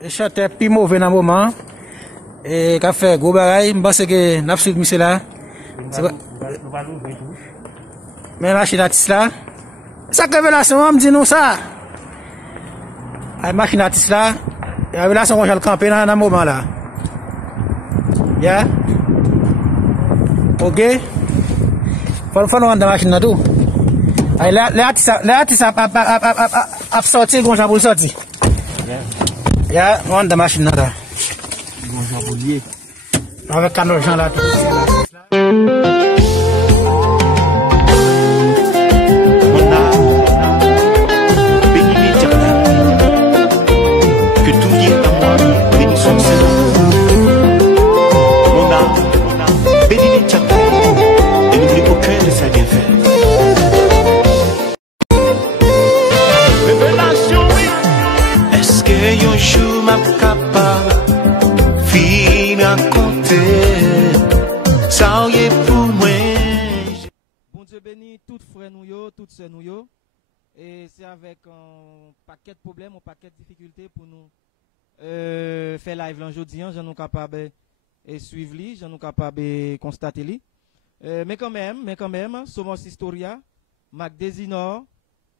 Et chanter plus mauvais dans le moment. Et qu'a fait gros bagaille, je pense que n'a pas monsieur là. Mais machine artiste là. Ça révélation, on me dit nous ça. La machine artiste là, la révélation qu'on va le camper dans le moment là. Yeah. OK. Faut nous rendre la machine là tout. L'artiste a sorti comme ça pour sortir. Yeah, on rentre la machine là. Avec canot Jean là. Tout frère nous yo, toutes sœurs nous yo, et c'est avec un paquet de problèmes, un paquet de difficultés pour nous faire live l'aujourd'hui, j'en nous capable de suivre li, j'en nous capable de constater li. Mais quand même, Somos Historia, Mac Desinor,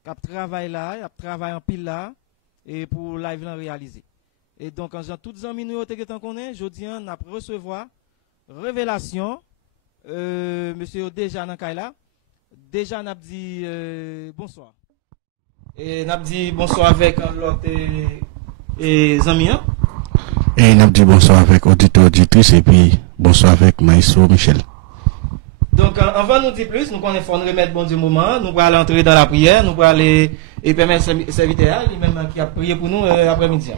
cap travail là, cap travail en pile là, et pour live l'en réaliser. Et donc, quand j'ai toutes les amis nous te qu'on connaît, aujourd'hui on a recevoir révélation, monsieur déjà dans là. Déjà, n'a dit bonsoir. Et n'a dit bonsoir avec l'autre amis. Et n'a dit bonsoir avec auditeur, auditrice, et puis bonsoir avec Maïso Michel. Donc, avant de nous dire plus, nous connaissons remettre bon du moment, nous allons entrer dans la prière, nous allons aller et permettre le serviteur, lui-même qui a prié pour nous après-midi.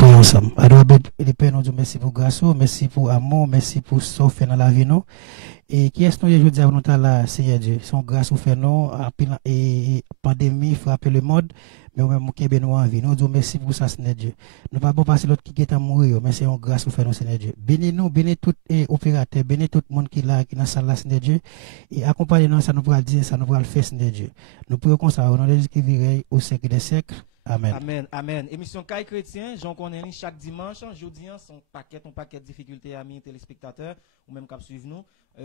Ensemble. Alors, les pères nous disent merci pour grâce, merci pour amour, merci pour ce fait dans la vie nous. Et qui est-ce que je dis à nous là, Seigneur Dieu, son grâce au fait nous, et pandémie frappe le monde, mais au même qui est nous en vie. Nous disons merci pour ça, Seigneur Dieu. Nous ne pouvons pas passer l'autre qui est à mourir, mais c'est une grâce au fait nous, Seigneur Dieu. Bénis-nous, bénis tout opérateur, bénis tout le monde qui est là, qui est dans la salle là, Seigneur Dieu. Et accompagnez-nous, ça nous pourra le dire, ça nous pourra le faire, Seigneur Dieu. Nous pouvons comme ça, au nom de Jésus qui vit au siècle des siècles. Amen. Amen. Amen. Émission Caille Chrétien, j'en connais chaque dimanche. Jeudi, son paquet de difficultés, amis téléspectateurs, ou même qui suivent nous,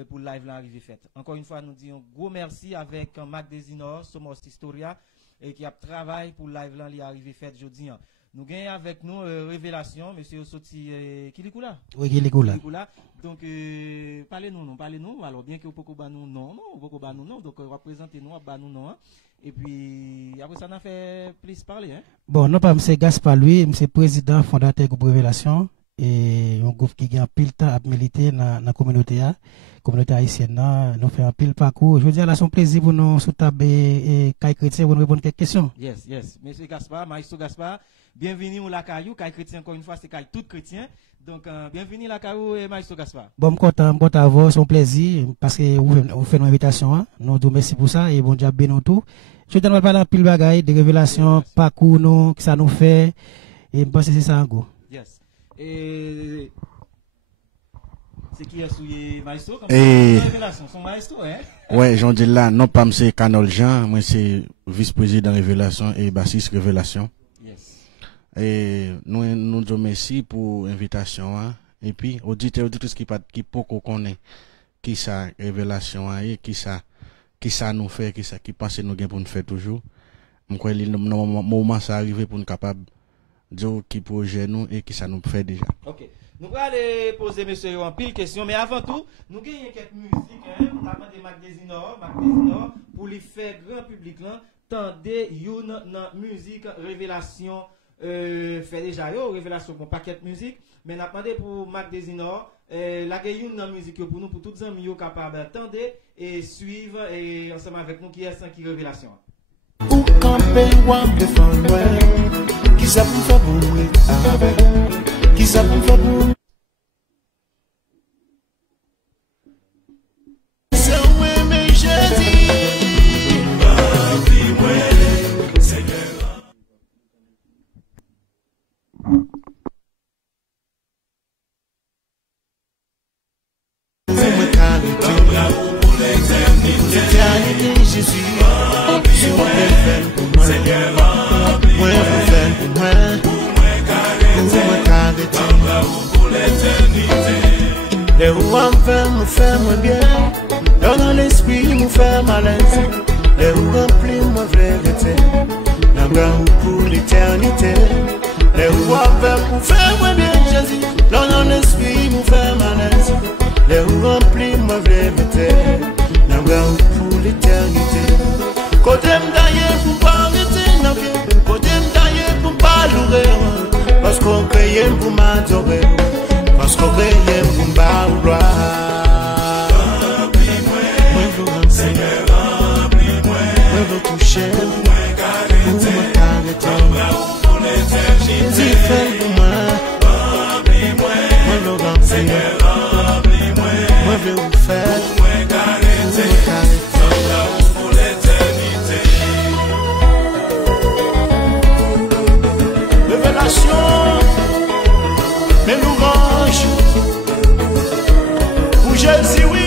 pour le live l'arrivée faite. Encore une fois, nous disons gros merci avec Mac Desinor, Somos Historia, et qui a travaillé pour le live l'arrivée faite jeudi. Nous gagnons avec nous Révélation, monsieur Soti Kilikula. Oui, Kilikula. Donc, parlez-nous. Alors, bien que vous pouvez nous non, donc représentez-nous, nous non. Et puis, après ça, on a fait plus parler. Hein? Bon, non, pas M. Gaspard, lui, M. président, fondateur du groupe Révélation, et un groupe qui a pile temps à militer dans la communauté haïtienne. Nous faisons un pile parcours. Je veux dire, là, c'est un plaisir pour nous, sous table et Caille Chrétien, pour nous répondre à quelques questions. Yes. M. Gaspard, Maïsto Gaspard, bienvenue à la Caillou. Caille Chrétien, encore une fois, c'est Caille tout chrétien. Donc, bienvenue à la Caillou et Maïsto Gaspard. Bon, content à vous, c'est un plaisir, parce que vous faites une invitation. Hein? Nous vous merci pour ça, et bon Dieu, bénis tout. Je vais parler de pile bagaille, de révélations, parcours, nous, que ça nous fait, et je pense que c'est ça en gros. Yes. Et c'est qui a souillé Maestro comme révélation, son Maestro, hein? Ouais, j'en dis là, non pas M. Canol Jean, moi c'est vice-président Révélation et bassiste Révélation. Yes. Et nous disons merci pour l'invitation, hein? Et puis, auditeur, auditrice qui peut connaître qui ça Révélation, hein? Et qui ça nous fait, qui pense nous gain pour nous faire toujours. Je crois que le moment ça arrive pour nous capable dire qui projet nous et qui ça nous fait déjà. OK. Nous allons aller poser monsieur en pile question, mais avant tout, nous gagnons quelques musiques, hein, nous avons des Mac Desinor pour les faire grand public là, tendez une dans musique Révélation fait déjà yo Révélation pour paquet de musique, mais n'a demandé pour Mac Desinor la gagne dans musique pour nous pour toutes les amis capables d'attendre et suivre et ensemble avec nous qui est sans qui Révélation. Ou camper ou défendre qui ça pour faire pour qui ça pour faire pour Jésus, c'est mon belle pour moi. Moi vous faire pour moi. Moi carrété. Pour l'éternité. Les roues me fait moins bien. Dans l'esprit me fait malaise. Les roues remplissent ma vérité. L'amour pour l'éternité. Les roues me fait moins bien, Jésus. Dans l'esprit me fait malaise. Les roues remplissent ma vérité. L'amour pour l'éternité. Côté m'daillé pour pas arrêter. Côté m'daillé pour pas louer. Parce qu'on crée pour m'adorer. Parce qu'on crée pour m'adorer. Seigneur, remplis-moi, moi veux toucher, pour me carréter, pour l'éternité, fais pour moi, remplis-moi, moi veux remplir, Seigneur, remplis-moi, moi veux vous faire, pour me carréter, pour l'éternité. Révélation, mes louanges, pour Jésus, oui.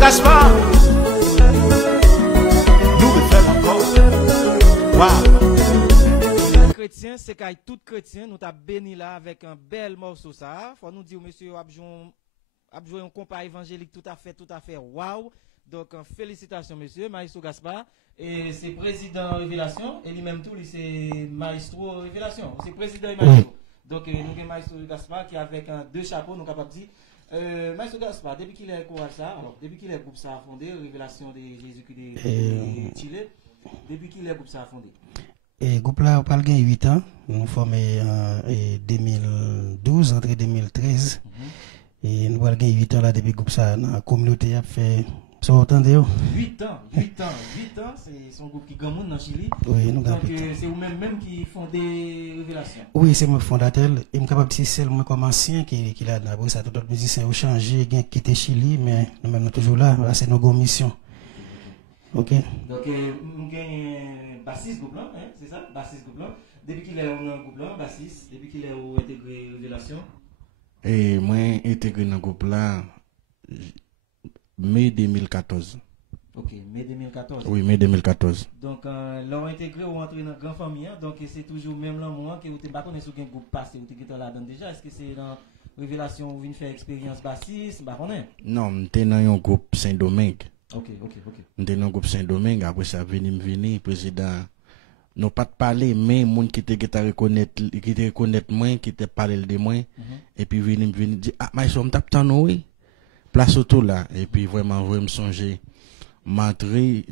Gaspard, nous le faisons encore. Wow. Chrétien, c'est qu'à tout chrétien, nous t'a béni là avec un bel morceau ça. Faut nous dire, monsieur, a joué un compas évangélique tout à fait wow. Donc, félicitations, monsieur, Maestro Gaspard. Et c'est président Révélation, et lui-même tout, c'est Maestro Révélation. C'est président et Maestro. Donc, nous avons Maestro Gaspard qui, avec deux chapeaux, nous sommes capables de dire. Maestro Gaspard, depuis qu'il est courage ça, alors depuis qu'il est groupe ça a fondé, Révélation de Jésus-Christ de Chile, depuis qu'il est groupe ça a fondé. Et groupe là, on parle de 8 ans, nous formé en 2012, entre 2013. Et nous parlons de 8 ans là, depuis groupe ça, dans la communauté a fait. So, attendez, 8 ans, c'est son groupe qui gagne dans Chili. Oui, nous donc c'est vous-même qui fondez Révélation. Oui, c'est moi fondateur. Il me capable de dire c'est moi comme ancien qui l'a d'abord ça tout autres musiciens ont changé, qui quitté Chili, mais nous-mêmes nous toujours là, c'est nos missions. OK. Donc nous gagne bassiste groupe là, hein, c'est ça, bassiste groupe là. Depuis qu'il est dans le groupe là, bassiste, depuis qu'il est intégré Révélation. Et moi intégré dans le groupe là mai 2014. Ok, mai 2014. Oui, mai 2014. Donc, l'on intégré ou entré dans la grande famille, donc c'est toujours même l'amour que vous n'avez pas connu sur un groupe passé, vous êtes là-dedans déjà. Est-ce que c'est dans Révélation où vous venez faire expérience bassiste? Non, nous sommes dans un groupe Saint-Domingue. Ok. Nous sommes dans un groupe Saint-Domingue, après ça, venir président nous pas de parler mais monde qui te reconnaître moi qui te parler de moi et puis venir dire ah mais on tape tant oui place autour là et puis vraiment me songer m'entrer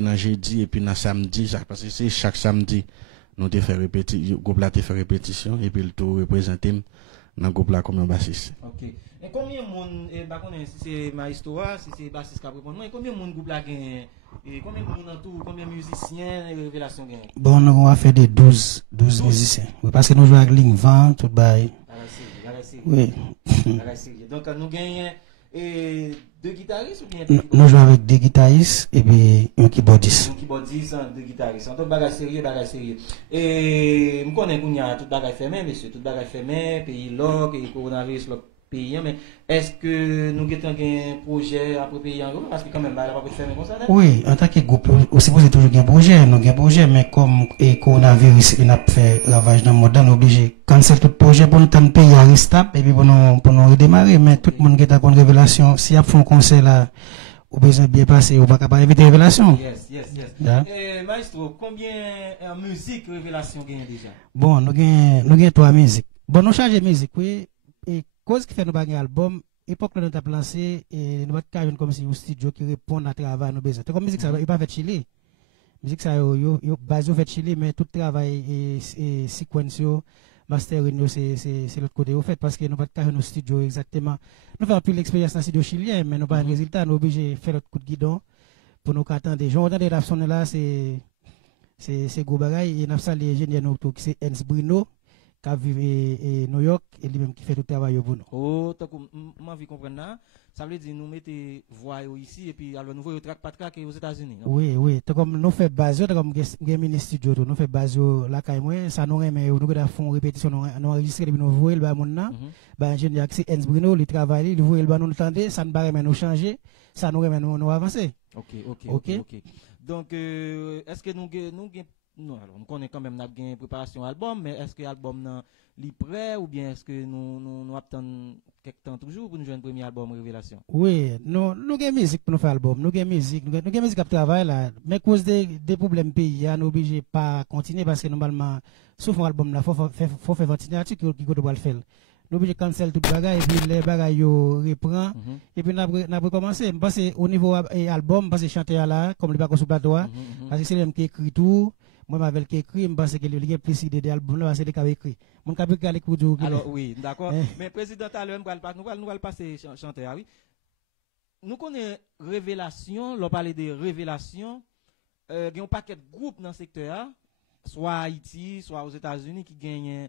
dans jeudi et puis dans samedi parce que c'est chaque samedi nous te fait répétition groupe là te fait répétition et puis le tout représenter dans groupe là comme un bassiste. OK. Et combien de monde bah connaît si c'est ma histoire si c'est bassiste qui répond moi combien de monde groupe là gagne et combien de monde en tout combien de musiciens et révélation gagne? Bon nous on fait des 12 musiciens. Oui, parce que nous jouons avec ligne 20 tout bail. Oui. Donc nous gagnons et deux guitaristes ou bien nous jouons avec des guitaristes et puis un keyboardiste. Un keyboardiste, deux guitaristes. En tout bagage sérieux. Et nous connaissons qu'il y a tout bagage fermé, monsieur, tout bagage fermé, pays loc et coronavirus loc pays, mais est-ce que nous avons un projet après pays en gros parce que quand même, il n'y a pas de fermer comme ça? Oui, en tant que groupe, aussi c'est toujours un projet, nous avons un projet, mais comme le coronavirus il a fait ravage dans le monde, nous sommes obligés de canceller tout projet pour nous payer à restable et puis pour nous redémarrer, mais tout le monde qui a une révélation, si a fait un concert là, ou besoin bien passer, ou pas capable d'éviter révélation. Yes. Yeah. Maestro, combien de musique révélation gagne déjà? Bon, nous avons 3 musiques. Bon, nous changeons de musique, oui, et cause qui fait nous pas un album, époque là nous avons lancé et nous avons comme si un studio qui répond à travail nous besoin. C'est comme musique ça il pas fait Chili. Musique ça yo base fait Chili mais tout travail et séquence mastering c'est l'autre côté au fait parce que nous pas un studio exactement. Nous faisons plus l'expérience dans le studio chilien mais nous pas un résultat, nous obligé faire notre coup de guidon pour nous attendre. Je entends des rap là c'est gros bagaille et nous avons les ingénieurs qui c'est Ens Bruno qui vit à New York et lui-même qui fait tout le travail pour nous. Oh, tant que moi je comprends là, ça veut dire nous mettons voix ici et puis alors nous voyons track pas track aux États-Unis. Oui, tant comme nous fait base, tant comme game studio nous fait base là quand moi ça nous remet nous devons faire répétition nous enregistrer puis nous voyer le ba mon là, ba ingénieur qui c'est Ens Bruno, il travaille, il voyer le ba nous entendre, ça ne pas remet nous changer, ça nous remet nous avancer. OK. Donc est-ce que nous non, alors on connaît quand même notre préparation album, mais est-ce que l'album est prêt ou bien est-ce que nous attendons quelque temps toujours pour nous jouer un premier album Révélation? Oui, nous avons musique pour nous faire album, nous avons musique à travailler là, mais à cause des problèmes pays, nous obligés pas continuer parce que normalement, sauf un album là, faut faire ventilateur qui doit le faire. Nous obligés cancel tout bagage et puis les bagages reprend et puis n'a recommencer parce que au niveau album parce que chanter là comme le pas sur plateau parce que c'est lui qui écrit tout. Moi m'avais écrit je pense que il y a plus d'idées d'album là c'est des qui écrit mon cap écrit alors oui d'accord mais président à l'heure nous allons passer chanter oui nous connaissons révélation l'on parle de révélation il y a un paquet de groupes dans le secteur soit Haïti soit aux États-Unis qui gagnent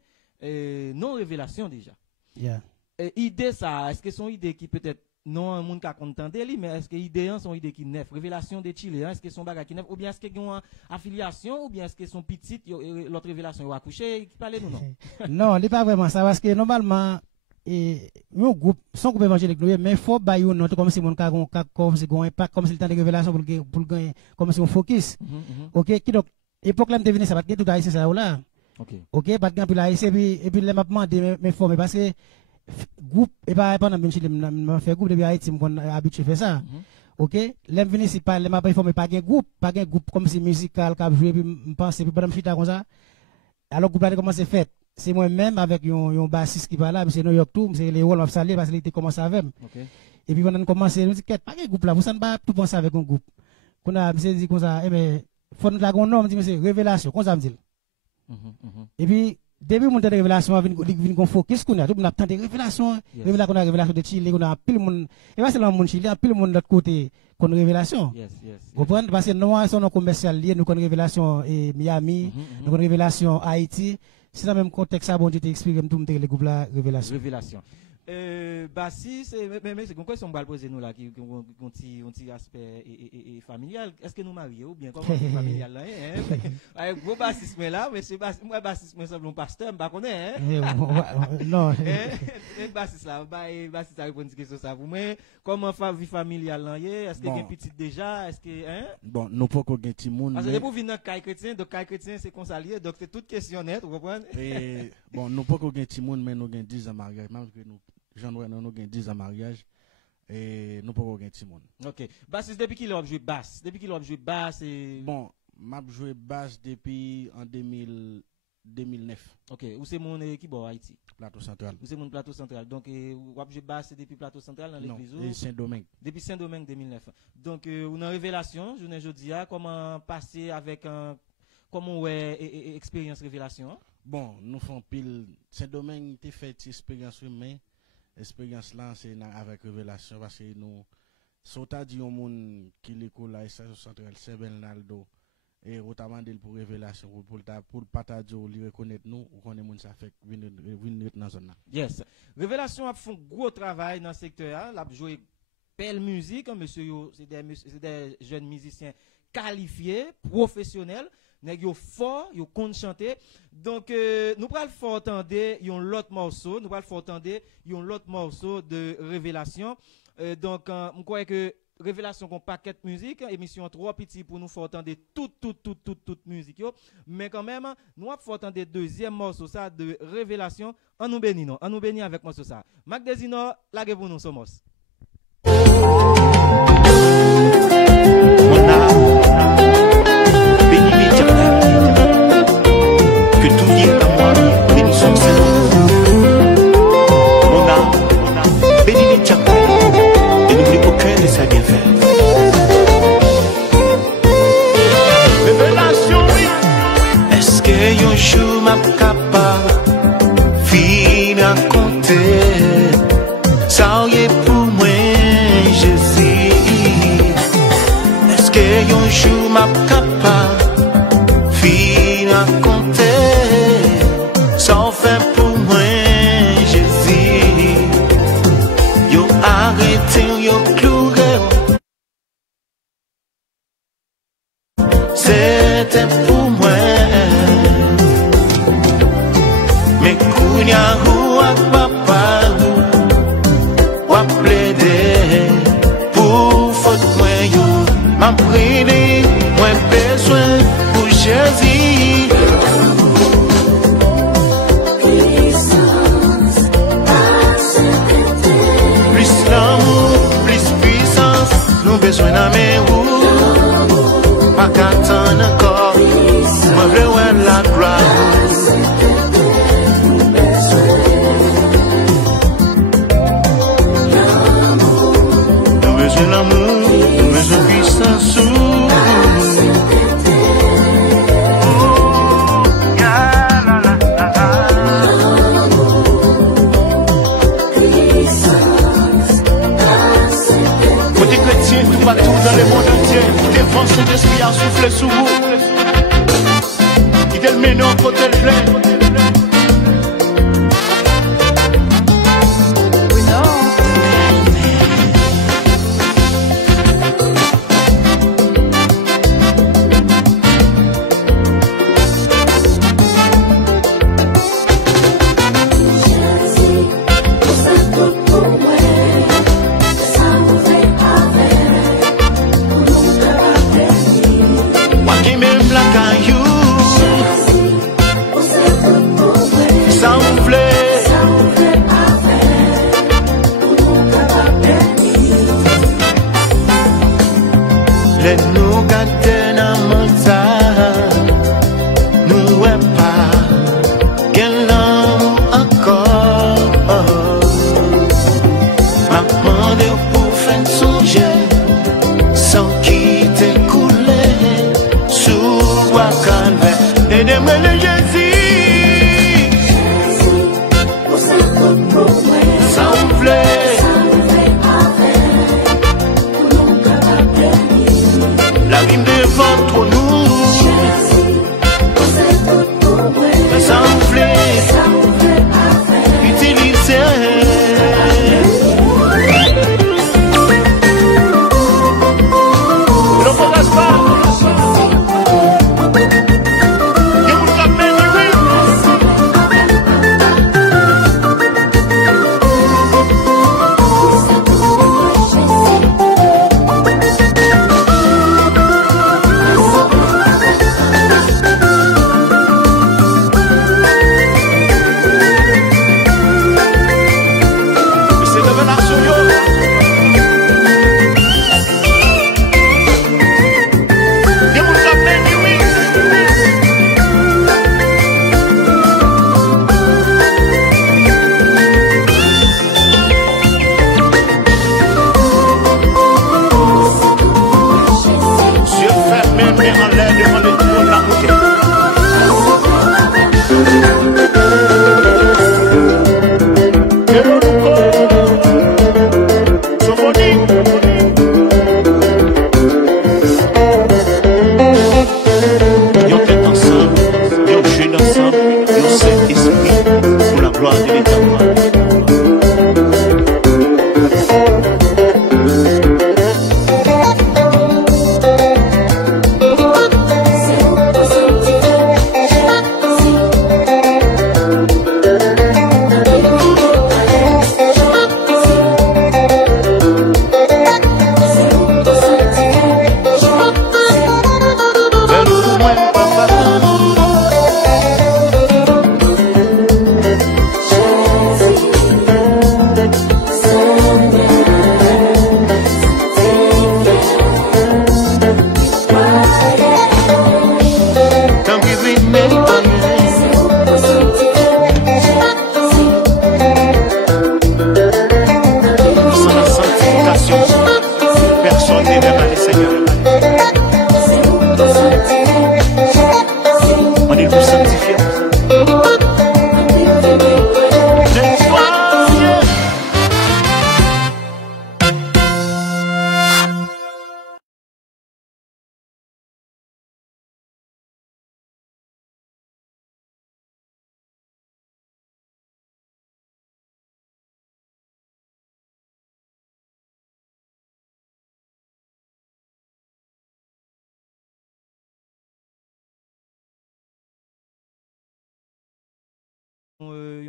non révélation déjà idée ça est-ce que son idée qui peut-être non un monde qui a contenté mais est-ce que idée sont idée qui neuf révélation de Chile est-ce que son bagage qui neuf ou bien est-ce que ont affiliation ou bien est-ce que son petite l'autre révélation a accouché qui parle nous non il pas vraiment ça parce que normalement et un groupe son groupe évangélique mais faut bailler non comme si mon comme si un impact comme si le temps de révélation pour gagner comme si on focus OK qui donc époque là me deviner ça pas tout haïtien ça là OK pas de puis et puis les m'a demandé mais former parce que groupe et pas pendant même si me fait groupe depuis Haïti me habitué faire ça OK l'aime venir si pas m'a pas formé pas un groupe comme si musical qui jouer puis me penser puis pendant chita comme ça alors groupe là commencé fait c'est moi même avec un bassiste qui parle là c'est New York tout c'est les rôles of salé parce qu'il était commencé avec et puis pendant commencer nous dit pas un groupe là vous ça ne pas tout penser avec un groupe qu'on a monsieur dit comme ça mais faut nous la gon nom dit monsieur révélation comme ça me dit et puis depuis mon révélation vient qu'on focus qu'on a tout on a tant de révélations révélation de Chili on a pile monde et pas seulement monde Chili pile monde de l'autre côté qu'on révélation vous comprenez parce que nous sommes commercial lié nous qu'on révélation et Miami nous qu'on révélation Haïti c'est dans le même contexte ça bon Dieu t'explique tout les groupes là révélation bassiste mais c'est quoi son bal poser nous là qui un petit aspect et familial est-ce que nous mariés ou bien comme familial là avec vos bassistes là mais c'est moi bassiste me semble un pasteur pas connaît non bassiste là bassiste ça répond question ça vous mais comment vie familiale là est-ce que gain petit déjà est-ce que bon nous pas qu'on gain petit monde parce que pour venir dans caille chrétien donc caille chrétien c'est consalier donc c'est toute question nette vous comprenez et bon nous pas qu'on gain petit monde mais nous gain 10 ans mariage même que nous Jean-Noël nous gain 10 ans mariage et nous pas qu'on gain petit monde OK bassiste depuis qu'il a joué basse et bon m'a joué basse depuis en 2009. OK, où c'est mon équipe au Haïti? Plateau Central. Où c'est mon Plateau Central. Donc ou avez joué basse depuis Plateau Central dans l'église et Saint-Domingue. Depuis Saint-Domingue 2009. Donc ou dans révélation, journée jeudi comment passer avec un comment ouais expérience révélation? Bon, nous faisons pile Saint-Domingue t'ai fait expérience mais expérience là c'est avec révélation parce que nous Sota dit au monde qui l'école à station centrale c'est Bernardo et rotamandel pour révélation pour partager lui reconnaître nous ou connaît monde ça fait venir dans zone là. Yes. Révélation a fait gros travail dans le secteur, l'a joué belle musique, monsieur c'est des jeunes musiciens qualifiés, professionnels, nèg yo fort, yo connaissent chanter. Donc nous pral faire entendre yon l'autre morceau, nous pral faire entendre yon l'autre morceau de révélation. Donc je crois que révélation qu'on paquet musique, émission trop petit pour nous faire entendre toute musique yo, mais quand même nous va faire entendre deuxième morceau ça de révélation en nous béni non, en nous béni avec morceau ça. Mac Desino laguez pour nous somos. Que tout dit à moi, béni son mon âme, béni l'éternel, et n'oublie aucun de ses bienfaits. Révélation, est-ce que un jour m'a capable fin à compter, ça y est pour moi, Jésus. Est-ce que un jour m'a capable fin à compter, ça fait pour moi, Jésus. Yo arrêté, yo cloué, c'était pour moi. Mais kounya ou à papa ou à plaider pour faute moi yo. M'a prié, moi besoin pour Jésus. Plus l'amour, plus puissance, nous besoin d'amour. Pas qu'attendre encore, moi veux voir la gloire. Nous besoin d'amour, nous besoin de puissance. Partout dans le monde entier, des vents Saint-Esprit a soufflé sur vous. Il est le menon côté le plein. mains en l'air devant le trône la beauté. Yo tête ensemble, yo jeune ensemble, yo Saint-Esprit pour la gloire de l'Éternel.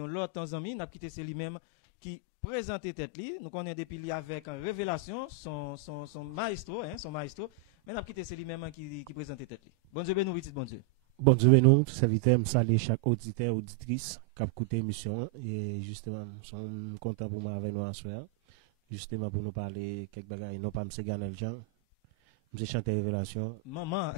L'autre temps ami n'a quitté c'est lui-même qui présentait tête li nous connaissons depuis lui avec en révélation son maestro mais n'a quitté c'est lui-même qui présentait tête li. Bon Dieu béni petit bon Dieu. Bon Dieu béni serviteur me saluer chaque auditeur auditrice qui a écouté l'émission et justement sommes content pour moi avec nous ce soir justement pour nous parler quelques bagages non pas monsieur Ganel Jean monsieur chanter révélation maman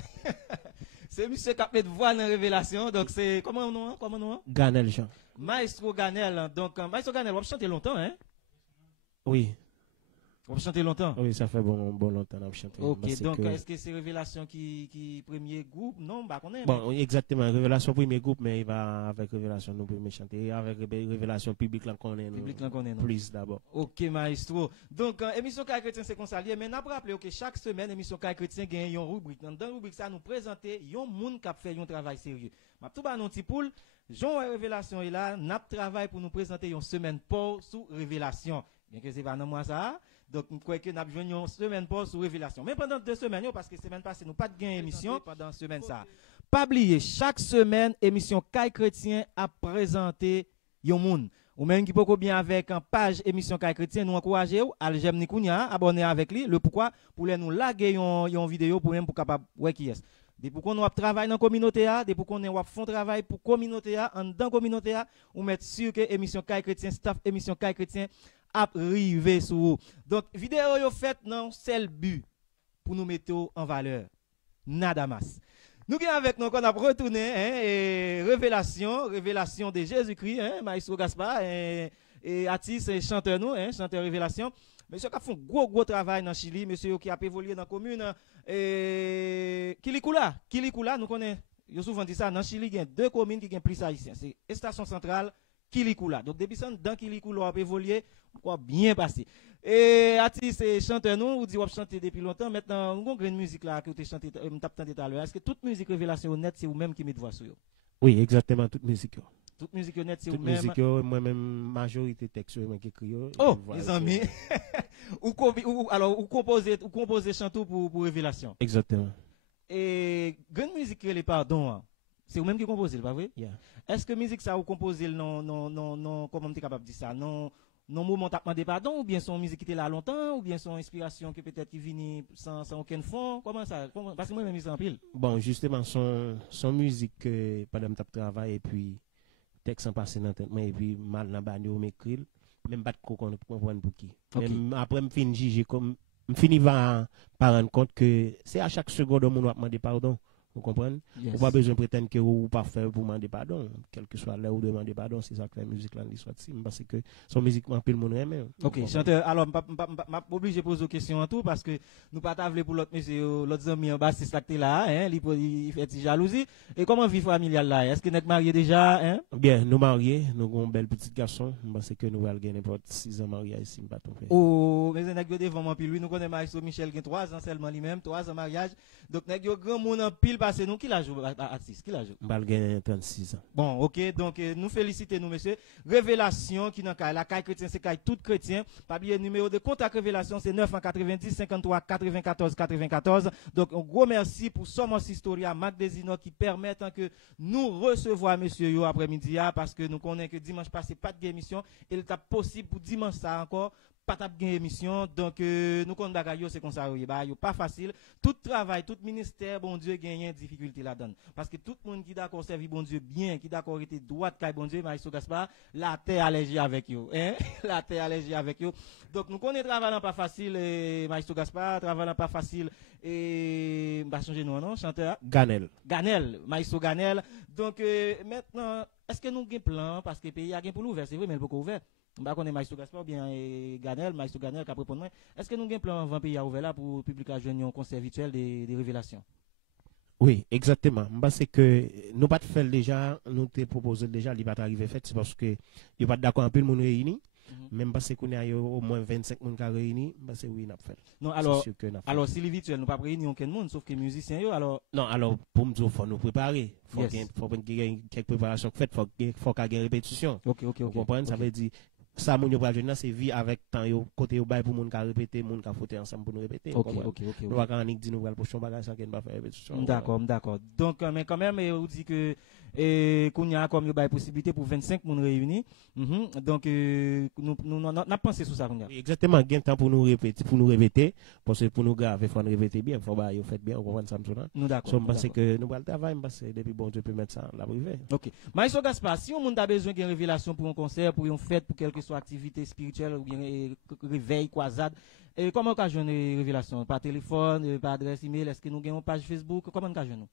c'est monsieur qui a fait voix dans révélation donc c'est comment non Ganel Jean Maestro Ganel donc Maestro Ganel vous chantez longtemps hein oui vous chantez longtemps oui ça fait bon longtemps on chanter ok donc est-ce que c'est révélation qui premier groupe non bah connaît bon exactement révélation premier groupe mais il va avec révélation nous premier chanter avec révélation public là connaît plus d'abord ok Maestro donc émission Caille Chrétien c'est qu'on s'allie mais n'a pas rappelé que chaque semaine émission Caille Chrétien gagne une rubrique dans rubrique ça nous présenter un monde qui a fait un travail sérieux m'a tout ba non petit poule Jean révélation est là n'a travail pour nous présenter une semaine pour sous révélation bien que c'est pas dans moi ça. Donc, nous croyons que nous avons une semaine pour sur révélation. Mais pendant 2 semaines, parce que semaine passée, nous n'avons pas de gain émission pendant semaine ça. Pas oublier, chaque semaine, émission Caille Chrétien a présenté yon monde. Ou même qui peut bien avec une page émission Caille Chrétien, nous encourageons à Aljem Nikounia, abonner avec lui. Le pourquoi? Pour nous laguer une vidéo pour même pour capable ouais qui est. Depuis qu'on a travail dans la communauté, depuis qu'on a fait travail pour la communauté, dans la communauté, on met sûr que émission Caille Chrétien, staff émission Caille Chrétien, a rivé sur vous. Donc, vidéo yo fait non seul but pour nous mettre en valeur. Nada mas. Nous qui avec nous qu'on a retourné et révélation de Jésus-Christ, Maestro Gaspard et artiste chanteur nous, chanteur révélation. Monsieur qui a fait un gros travail dans Chili, monsieur qui a évolué dans la commune Kilikula, nous connaissons, yo souvent dit ça dans Chili, il y a 2 communes qui ont plus haïtiens, c'est Station Centrale Kilikula. Donc depuis ça dans Kilikula a évolué, quoi bien passé. Et artiste et chanteur nous, vous dit on chanter depuis longtemps, maintenant on a une musique là que vous chanté tout à l'heure. Est-ce que toute musique révélation honnête c'est vous même qui mettez voix sur yo? Oui, exactement toute musique. Toute musique honnête c'est vous toute même. Musique moi-même majorité texte moi qui écrit. Oh, les amis. ou composer chantou pour révélation. Exactement. Et grande musique les pardon. C'est vous même qui composez, pas vrai? Yeah. Est-ce que musique ça vous composez non comment tu es capable de dire ça? Non moment t'as demandé pardon ou bien son musique qui était là longtemps ou bien son inspiration qui peut-être qui vient sans aucun fond? Comment ça? Parce que moi même en pile. Bon, justement son musique pendant que travail et puis texte en passé dans tête et puis mal dans bande ou m'écrit même pas de comprendre pour qui. Même après me fin juger comme me fini va par rendre compte que c'est à chaque seconde on m'a demandé pardon. Vous comprenez? Yes. Ou pas besoin de prétendre que vous pas faire pour demander pardon. Quel que soit l'heure où demander pardon, c'est ça que la musique là, soit parce que son musique m'a le monde aime. Ok, chanteur, alors, m'a obligé de poser une question en tout parce que nous pas t'avler pour l'autre monsieur, l'autre ami en bas, c'est ça que t'es là, hein, il fait de jalousie. Et comment vie familiale là? Est-ce que vous êtes marié déjà, hein? Bien, nous mariés, nous avons un bel petit garçon, parce que nous allons gagner n'importe 6 ans mariage ici, pas tout fait. Oh, mais nèg yo devant moi puis lui nous connaît Maestro Michel qui 3 ans seulement lui-même, 3 ans mariage. Donc nèg yo grand monde en pile parce nous qui l'a joué artiste, qui l'a joué. Nous allons gagner 36 ans. Bon, OK, donc nous félicitons nous monsieur. Révélation qui dans la caille chrétien, c'est caille tout chrétien. Pas oublier numéro de contact révélation c'est 990 53 94 94. Donc un gros merci pour Somos Historia Mac Desino qui permettent que nous recevoir monsieur yo après-midi parce que nous connaissons que dimanche passé pas de émission et il est possible pour dimanche ça encore pas de émission donc nous connaissons bagaille c'est comme ça pas facile tout travail tout ministère bon Dieu gagne difficulté là-dedans parce que tout le monde qui d'accord servir bon Dieu bien qui d'accord était droit de bon Dieu Maestro Gaspard la terre allergie avec eux hein la terre allergie avec eux donc nous connaissons travail pas facile Maestro Gaspard travail pas facile et bah changer nous non chanteur Ganel Maestro Ganel donc maintenant est-ce que nous avons un plan parce que le pays a un pour l'ouvert c'est vrai mais il n'est pas ouvert. Je ne sais pas Maestro Gaspard ou bien Ganel, Maestro Ganel qui a répondu. Est-ce que nous avons un plan avant pays à ouvert là pour publier un concert virtuel des révélations? Oui, exactement. Parce que nous pas faire déjà, nous te proposé déjà, il va arriver fait, c'est parce que il pas d'accord un peu le monde réuni. Même parce qu'on a au moins 25 personnes qui réunis, parce que oui, n'a fait. Non, alors si les virtuels nous pas réunir aucun monde sauf que les musiciens yo alors. Non, alors pour me dire faut nous préparer, faut qu'il y ait quelques préparations faites, faut qu'il y ait répétition. OK. Vous comprenez, ça veut dire ça mon yo pral joindre c'est vie avec temps yo côté yo bail pour moun ka répéter moun ka fouter ensemble pour nous répéter. OK. Nous va quand dit nous pral prochain bagage sans qu'il pas faire répétition. D'accord. Donc mais quand même on dit que qu'on y a comme yo bail possibilité pour 25 moun réunis. Donc nous n'a pensé sur ça qu'on a. Exactement, gain temps pour nous répéter parce que pour nous graver faut nous répéter bien, faut ba yo fait bien, on comprend ça maintenant. Nous d'accord. So parce que nous va le travail parce que depuis bon Dieu peut mettre ça la privé. OK. Maestro Gaspard, si on monde a besoin d'une révélation pour un concert, pour une fête, pour quelque soit activité spirituelle ou bien réveil, croisade, et comment on peut joindre révélation? Par téléphone, par adresse email, est-ce que nous avons une page Facebook? Comment on peut joindre?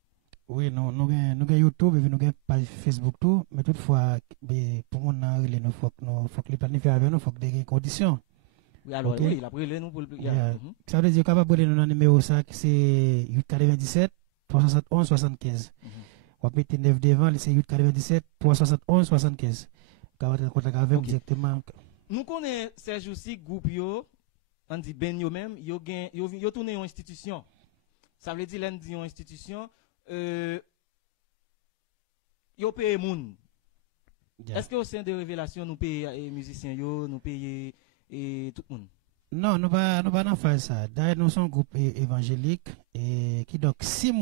Oui, nous avons YouTube et nous avons une page Facebook tout, mais toutefois, pour mon il faut que les planifier avec nous, il faut que des conditions. Oui, alors, okay. Oui, il a pris nous pour le Ça veut dire capable de nous numéro ça, c'est 897 371 75. On va mettre 9 devant, c'est 897 371 75. Nous connaissons ces jours-ci, groupe yo, on dit ben yo même, yo tourné une institution. Ça veut dire l'on dit une institution, yo paye moun. Est-ce que au sein de révélation nous payons les musiciens yo, nous payons tout le monde? Non, nous pas faire ça. D'ailleurs, nous sommes un groupe évangélique et qui donc si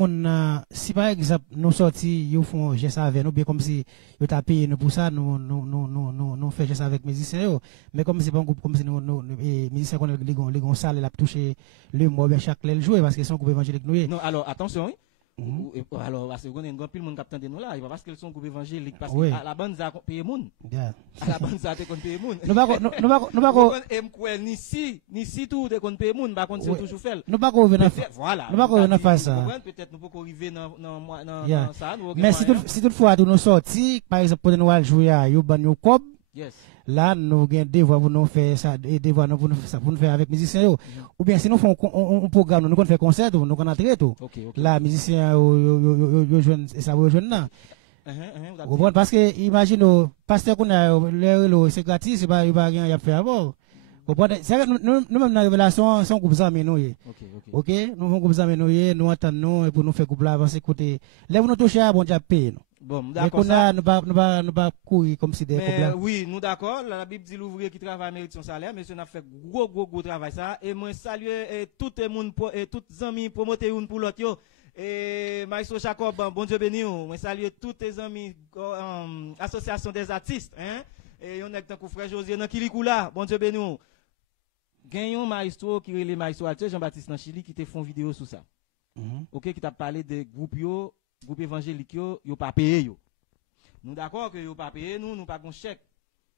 par exemple nous sortis, ils font geste avec nous bien comme si ils t'a payé nous pour ça, nous fait geste avec musiciens mais comme c'est pas un groupe comme si nous musiciens qu'on les salle la toucher le mois bien chaque le jouer parce que c'est un groupe évangélique nous. Non, alors attention. Alors, parce que nous avons un pile monde qui nous là, parce qu'ils sont groupe évangélique, parce que la bande ça paye moun. La bande ça te paye moun. Nous pas ni si tout de qu'on paye moun, par contre c'est toujours fait. Nous pas revenir voilà. Nous pas revenir faire ça. Peut-être nous pas arriver dans ça. Mais si toutefois nous sorti, par exemple pour nous aller jouer à yo ban yo cob. Yes. Là nous gain devoir pour nous faire ça et devoir pour nous faire avec musiciens yo ou bien si nous font un programme nous faire concert nous qu'on entrer tout là musiciens yo jeune et ça va jeune là parce que imagine pasteur qu'on a c'est gratis c'est pas il va rien y a faire avant c'est nous même dans révélation son groupe amis nous OK nous groupe amis nous attendons pour nous faire groupe là avancer côté lève nous toucher bon Dieu paye. Bon, d'accord. Nous pas courir comme si des problèmes. Oui, nous d'accord. La Bible dit l'ouvrier qui travaille mérite son salaire. Monsieur n'a fait gros travail ça. Et moi saluer tout le monde et tous les amis promoter une pour l'autre. Et Maestro Jacob, bon Dieu béni. Moi saluer tous les amis association des artistes. Hein? Et on est tant que frère José dans Kilikula. Bon Dieu béni. Gagnons Maestro qui est le Maestro Alter Jean-Baptiste dans Chili qui te font vidéo sur ça. OK, qui t'a parlé de groupe évangélique yo pas payé yo. Nous d'accord que yo pas payé nous pas gon chèque.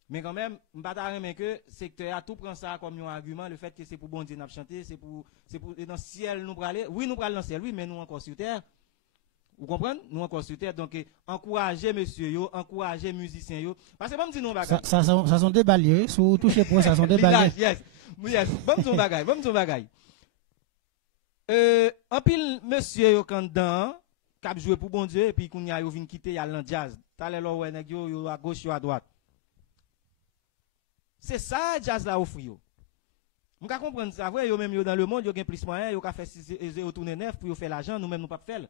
Mais quand même m'pa ta remen que secteur a tout prend ça comme un argument le fait que c'est pour bon Dieu n'a chanter, c'est pour dans ciel nous praler. Oui nous pral dans ciel oui mais nous encore sur terre. Vous comprenez? Nous encore sur terre. Donc, encourager monsieur yo, encourager musiciens yo. Parce que, bon, me dit non, bagay. Ça sont des baliers. Sous toucher point, ça sont des baliers. Yes. Bon, me dit bagay. En pile, monsieur yo, quand dedans, cap jouer pour bon Dieu, et puis, qu'on y a yo vin quitter, y a l'an jazz. T'as les lois, yo à gauche, yo à droite. C'est ça, jazz là, offre yo. Vous pouvez comprendre ça, vrai, yo même yo dans le monde, yo gen plus moyen, yo ka fait 0 tourner 9 pour yo faire l'argent, nous même nous pas faire.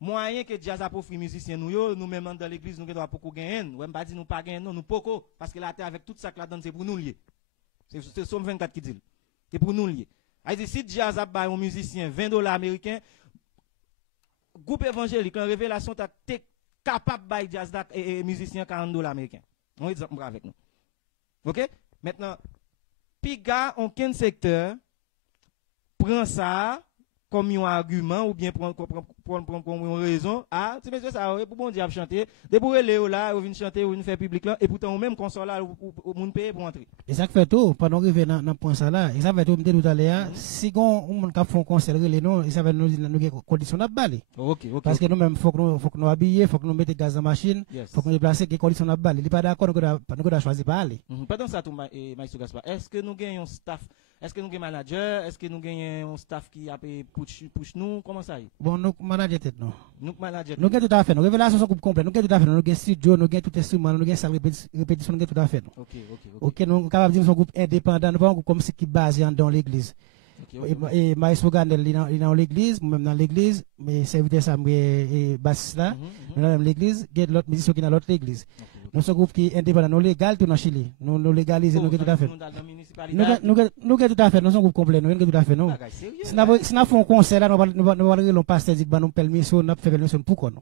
Moyen que jazz a pour musiciens nous même dans l'église nous doit beaucoup gagner. Ouais, pas dit nous pas gagner non, nous poko parce que la terre avec tout ça que la donne c'est pour nous lier. C'est Somme 24 qui dit. C'est pour nous lier. A dit si jazz a ba un musicien $20 américains, groupe évangélique en révélation t'es capable de jazz et musicien $40 américains. On exemple avec nous. OK? Maintenant Piga en quel secteur prend ça comme un argument ou bien prend comme une raison. Ah, c'est monsieur ça, pour bon Dieu chanter. Débourer Léo là, ou venir chanter, ou venir faire public là, et pourtant, même console là, ou moun paye pour entrer. Et ça fait tout, pendant arriver dans point ça là, et ça fait tout, me dit tout à l'heure, si on a fait un concert, les noms, ça va nous conditions à baler. Ok. Parce que nous-mêmes, faut que nous habiller, faut que nous mettions gaz en machine, faut que nous déplacer, que conditions à baler. Il n'est pas d'accord, nous avons choisi pas aller. Pendant ça, tout, Maïsou Gaspard, est-ce que nous gagnons un staff? Est-ce que nous avons un manager? Est-ce que nous avons un staff qui a push nous? Comment ça y est? Bon, nous manager tête non. Nous manager. Nous avons tout à fait. Nous révélations sont complètes. Nous avons tout à fait. Nous avons studio, nous avons tout instrument, nous avons salle répétition, nous avons tout à fait. Ok, nous sommes capables de dire que nous sommes un groupe indépendant, nous pas un groupe comme ce qui est basé dans l'église. Et Maïs Boganel, il est dans l'église, moi-même dans l'église, mais serviteur ça, et bassiste là, nous dans l'église, il y a l'autre musicien qui est dans l'autre église. Nous sommes un groupe qui est indépendant, nous légal tout dans Chili. Nous légalisons, nous avons tout à fait. Nous avons tout à fait, nous sommes un groupe complet, nous avons tout à fait. Si nous faisons un concert là, nous allons aller au pasteur, nous allons permission, nous allons faire permission pour nous.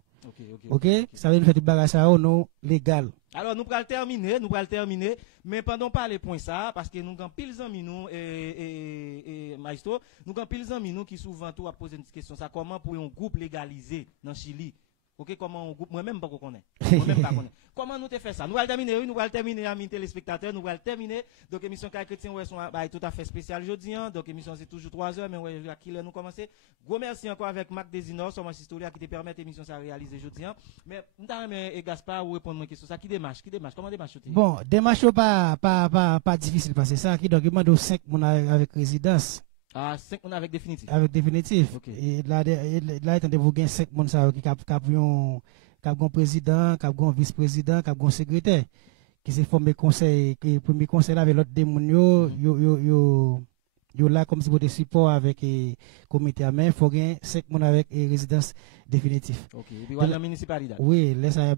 Ok? Ça veut dire que nous faisons du bagage à nous légal. Alors, nous allons terminer, mais pendant pas les points ça, parce que nous avons pile d'amis nous, et Maestro, nous avons pile d'amis nous qui souvent tout à poser une question, ça comment pour un groupe légalisé dans Chili? Ok, comment un groupe, moi-même pas qu'on connaît. Comment nous te fait ça? Nous allons terminer, amis téléspectateurs, nous allons terminer. Donc, émission Caille Chrétien, ouais, tout à fait spécial aujourd'hui, donc émission c'est toujours 3 heures, mais ouais, à qui nous commencer. Gros merci encore avec Marc Desinor, sur ma historia qui te permet l'émission ça réaliser aujourd'hui. Mais, et Gaspard, ou répondre à une question, ça qui démarche? Comment démarche? Bon, démarche pas difficile parce que ça, qui documente de 5 mon avec résidence. Ah, 5 on avec définitif. Avec définitif. Okay. Et là, vous avez 5 moun sa qui cap un président, cap un vice-président, cap un secrétaire qui s'est formé conseil, qui premier conseil avec l'autre démon yo là comme si vous des support avec comité à main, il faut gagner 5 moun avec résidence définitive. OK. Et puis la municipalité. Oui, là ça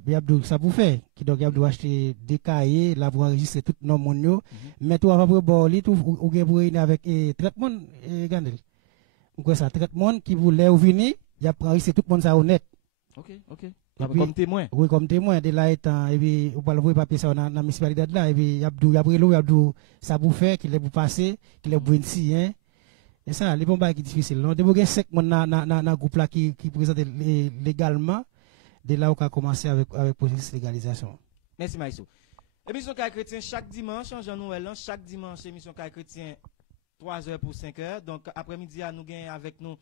vous fait qui donc y a dû acheter des cahiers là pour enregistrer tout nom moun yo, mais tout avant pour boli tout ou gain pour avec traitement gandel. Donc ça traitement qui voulait venir, y a enregistré tout monde ça honnête. OK. Comme témoin. Oui, comme témoin de là étant et puis on va le papier ça dans la municipalité là et puis y a ça vous fait qu'il est pour passer, qu'il est pour ici hein. Et ça les bons bail qui difficile. Non, de vous 5 monde dans groupe là qui présente légalement de là on a commencé avec processus légalisation. Merci Maïsou. Émission Caille Chrétien chaque dimanche en Jean-Noël, chaque dimanche émission Caille Chrétien 3 heures pour 5 heures. Donc après-midi nous gagnons avec nous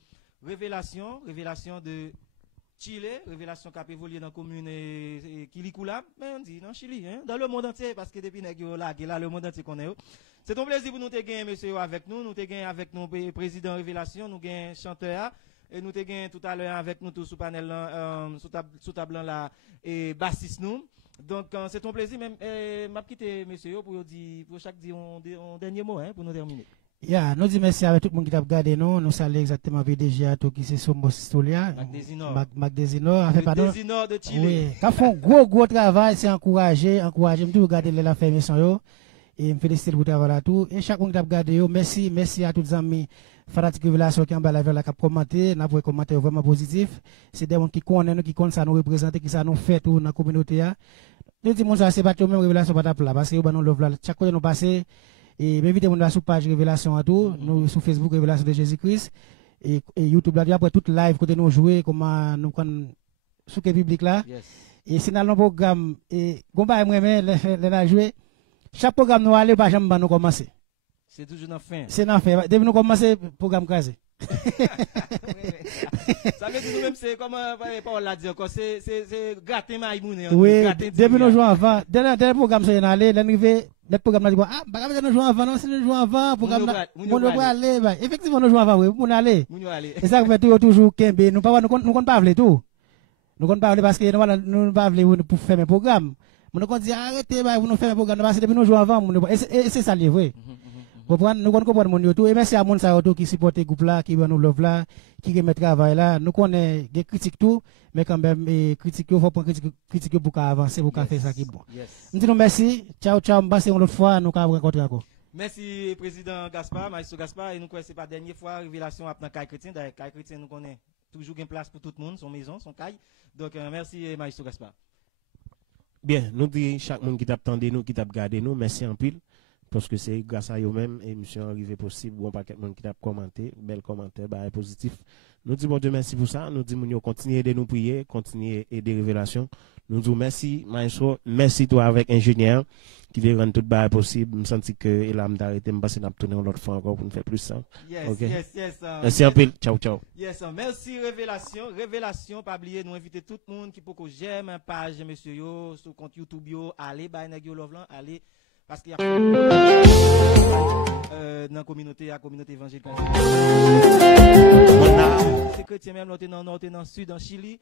révélation de Chili, révélation qui a évolué dans la commune Kilikula, mais on dit dans Chili, hein, dans le monde entier, parce que depuis là, le monde entier connaît. C'est un plaisir pour nous te gagner, monsieur, avec nous. Nous te gagner avec nous, président Révélation, nous gagner chanteur, et nous te gagner tout à l'heure avec nous, tout sous panel, sous table là, et bassiste nous. Donc, c'est un plaisir, même, m'a quitté, monsieur, pour chaque dire un dernier mot, hein, pour nous terminer. Yeah, nous disons merci avec tout le monde qui t'a regardé nous saluons exactement PDG qui c'est son Stolia. Mac Desinor. Desinor de Chili. Oui, quand font gros travail, c'est encourager, me tout regarder la fermeture yo et me féliciter pour travail là tout et chaque monde qui t'a regardé yo, merci à tous les amis Fanatique Révélation qui en bas la vers la cap commenter, n'a pas commenter vraiment positif. C'est des gens qui connaissent qui ça nous représenter, qui ça nous fait tout dans la communauté là. Nous disons ça c'est pas tout même Révélation pas là parce que yo nous love là chaque fois nous passer. Et m'invitez mon sur page Révélation à tout, nous sur Facebook Révélation de Jésus-Christ et YouTube là après toute live côté nous jouer comment nous quand sous le public là. Et si dans le programme et combat moi les jouer chaque programme nous aller pas jamais nous commencer. C'est toujours dans fin. C'est dans fin. Depuis nous commencer programme casé. Ça veut dire nous-mêmes, c'est comme Paul l'a dit encore, c'est gratter maïmoune. Oui, depuis nous jouons avant, dernier programme, c'est allé, l'arrivée, le programme a dit, ah, bah, nous jouons avant, non, c'est nous jouons avant, programme, on doit aller, effectivement, nous jouons avant, oui, on aller. Et ça fait toujours Kembe, nous ne comptons pas parler tout. Nous ne comptons pas parler parce que nous ne pas parler pour faire un programme. Nous comptons dire, arrêtez, vous nous faites un programme, parce que depuis nous jouons avant, et c'est ça, vrai. Nous comprenons tout, et merci à mon Saoto qui supporte le groupe là, qui va nous love là, qui remet le travail là. Nous connaissons des critiques tout, mais quand même, critiques, il faut prendre critique pour avancer, pour faire ça qui est bon. Nous disons merci, ciao, ciao, m'passez une autre fois, nous allons rencontrer encore. Merci, Président Gaspard, Maestro Gaspard, et nous connaissons pas la dernière fois, révélation à Caille Chrétien. D'ailleurs, Caille Chrétien, nous connaissons toujours une place pour tout le monde, son maison, son caille. Donc, merci, Maestro Gaspard. Bien, nous disons chaque monde qui t'a attendu nous, qui t'a gardé nous, merci en pile. Parce que c'est grâce à eux-mêmes, émission arrivée possible, bon paquet de monde qui t'a commenté, bel commentaire, bah, positif. Nous disons bon Dieu merci pour ça, nous disons continuez de nous prier, continuez et des révélations. Nous disons merci, Maestro, merci toi avec ingénieur, qui veut rendre tout bah possible. Je me sens que il a m'arrêté, me passer n'a tourner l'autre fois encore pour nous faire plus ça. Yes, okay. Yes. Merci un peu, ciao. Yes, merci révélation, pas oublier, nous inviter tout le monde qui peut que j'aime une page, monsieur yo, sur compte YouTube yo, allez, bah, allez. Parce qu'il y a dans la communauté évangélique. C'est chrétien même, dans le sud, dans Chili.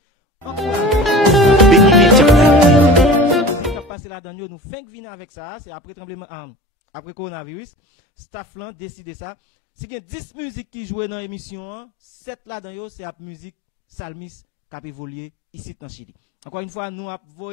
Passer là-dedans, nous faisons venir avec ça, c'est après tremblement, après coronavirus. Staff là décide ça. Si il y a 10 musiques qui jouent dans l'émission, 7 là-dedans, c'est la musique salmis qui a évolué ici dans Chili. Encore une fois, nous avons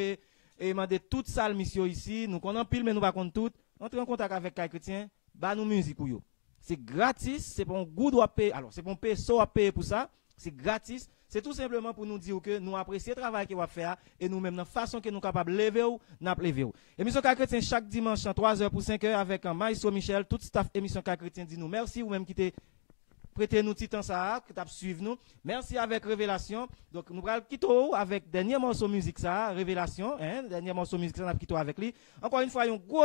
et demander toute salle mission ici, nous connaissons pile mais nous pas compte tout. Entrez en contact avec Caille Chrétien, bah nous musique pour yo. C'est gratis, c'est pour un goût doit payer. Alors, c'est pour un peso à payer pour ça, c'est gratis. C'est tout simplement pour nous dire que nous apprécions le travail qu'on va faire et nous même dans la façon que nous sommes capables de lever ou n'a lever. Émission Caille Chrétien chaque dimanche 3h pour 5h avec Maestro Michel, tout staff émission Caille Chrétien dit nous merci ou même qui t'es prêtez nous petit temps ça, que t'as suivre nous. Merci avec Révélation. Donc nous allons quitter avec dernier morceau musique ça, Révélation, dernier morceau musique ça, nous quitter avec lui. Encore une fois, un gros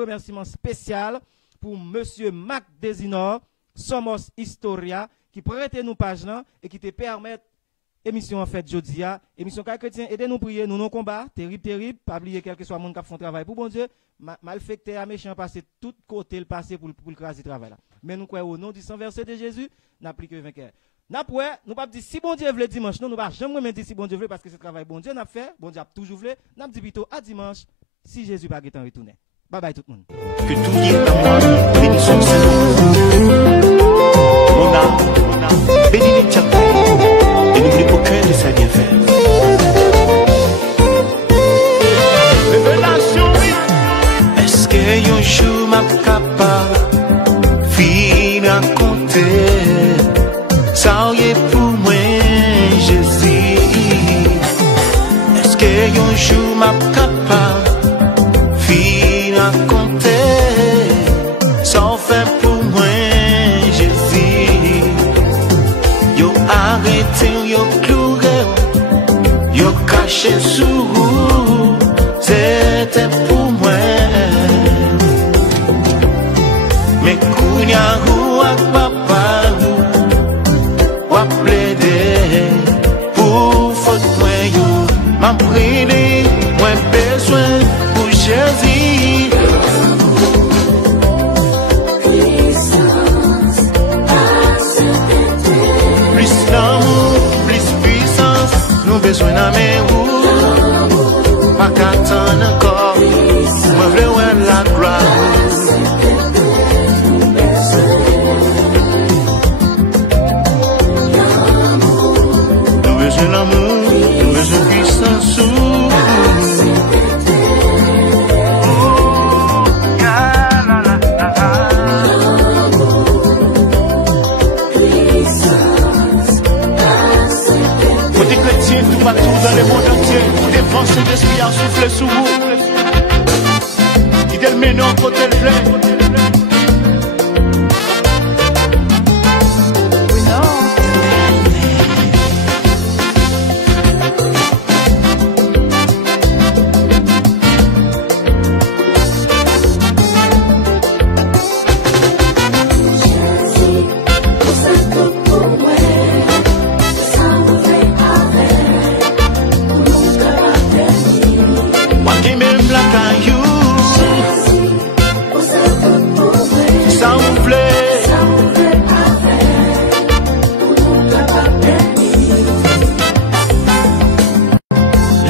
remerciement spécial pour monsieur Mac Desinor, Somos Historia, qui prête nous page là et qui te permet émission en fait jodia, émission Caille Chrétien, aidez-nous prier, nous non combat, terrible, pas oublier quel que soit monde qui font travail pour bon Dieu, malfecté à méchant passer tout côté le passé pour le craser travail là. Mais nous croyons au nom du sang versé de Jésus, n'applique vainqueur. Nous pas dire si bon Dieu veut dimanche, non, nous pas jamais dire si bon Dieu veut parce que c'est travail bon Dieu n'a fait, bon Dieu a toujours voulu, n'a dit plutôt à dimanche si Jésus pas en retourner. Bye bye tout le monde. Que tout lié dans moi, béni son mon âme, béni l'éternel, et n'oublie aucun de ses bienfaits. Révélation, est-ce que un jour m'a capable fin raconter ça y est pour moi Jésus? Est-ce que un jour m'a capable fin raconter ça fait pour moi Jésus? Yo arrêté, yo cloué, yo caché sous, c'était pour moi. Mais kounya ou ak papa ou a plaidé pour faute moi yo m'a prié moi besoin pour Jésus. Plus d'amour, plus puissance, nous besoin d'amener ou pas qu'attendre encore, moi veux la gloire. L'amour, nous besoin de puissance. Côté chrétien, tout partout dans le monde entier, défense de l'esprit a soufflé sous vous. Il est le meilleur côté le plein. Santo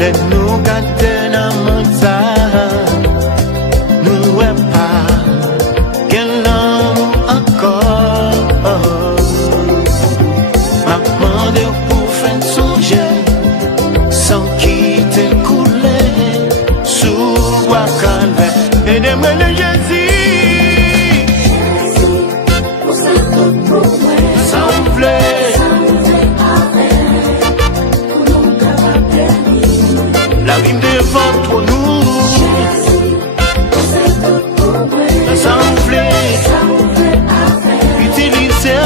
les nous garder dans mon ça, nous est pas quel l'amour encore. M'a demandé pour faire songer sans quitter couler sous Wakanda. Aidez-moi le Jésus. La rime devant trop nous, ça me plaît, utiliser.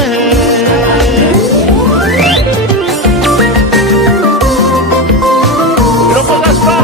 Ne fasse pas.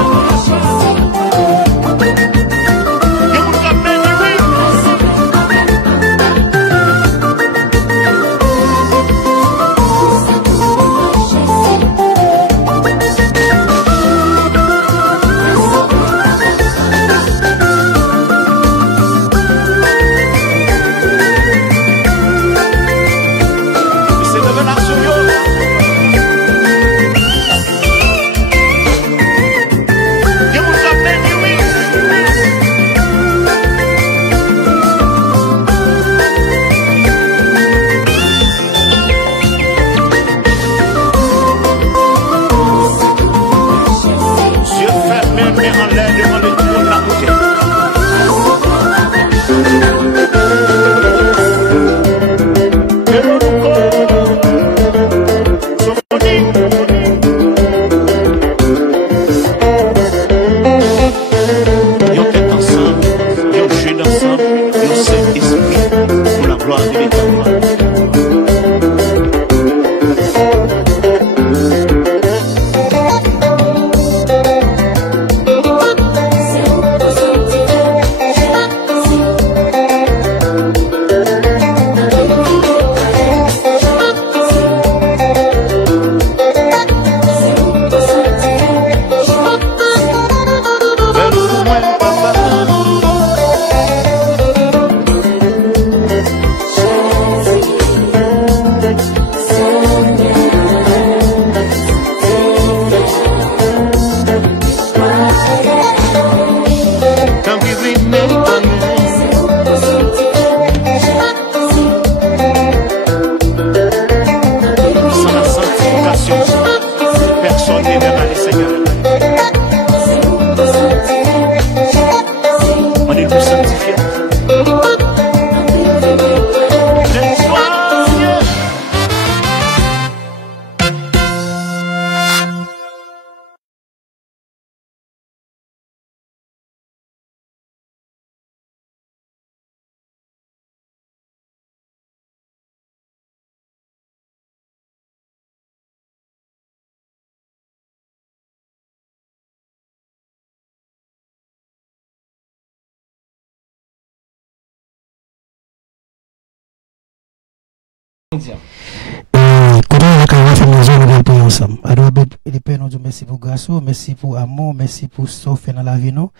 Merci pour grâce, merci pour amour, merci pour ce fait dans la vie nous.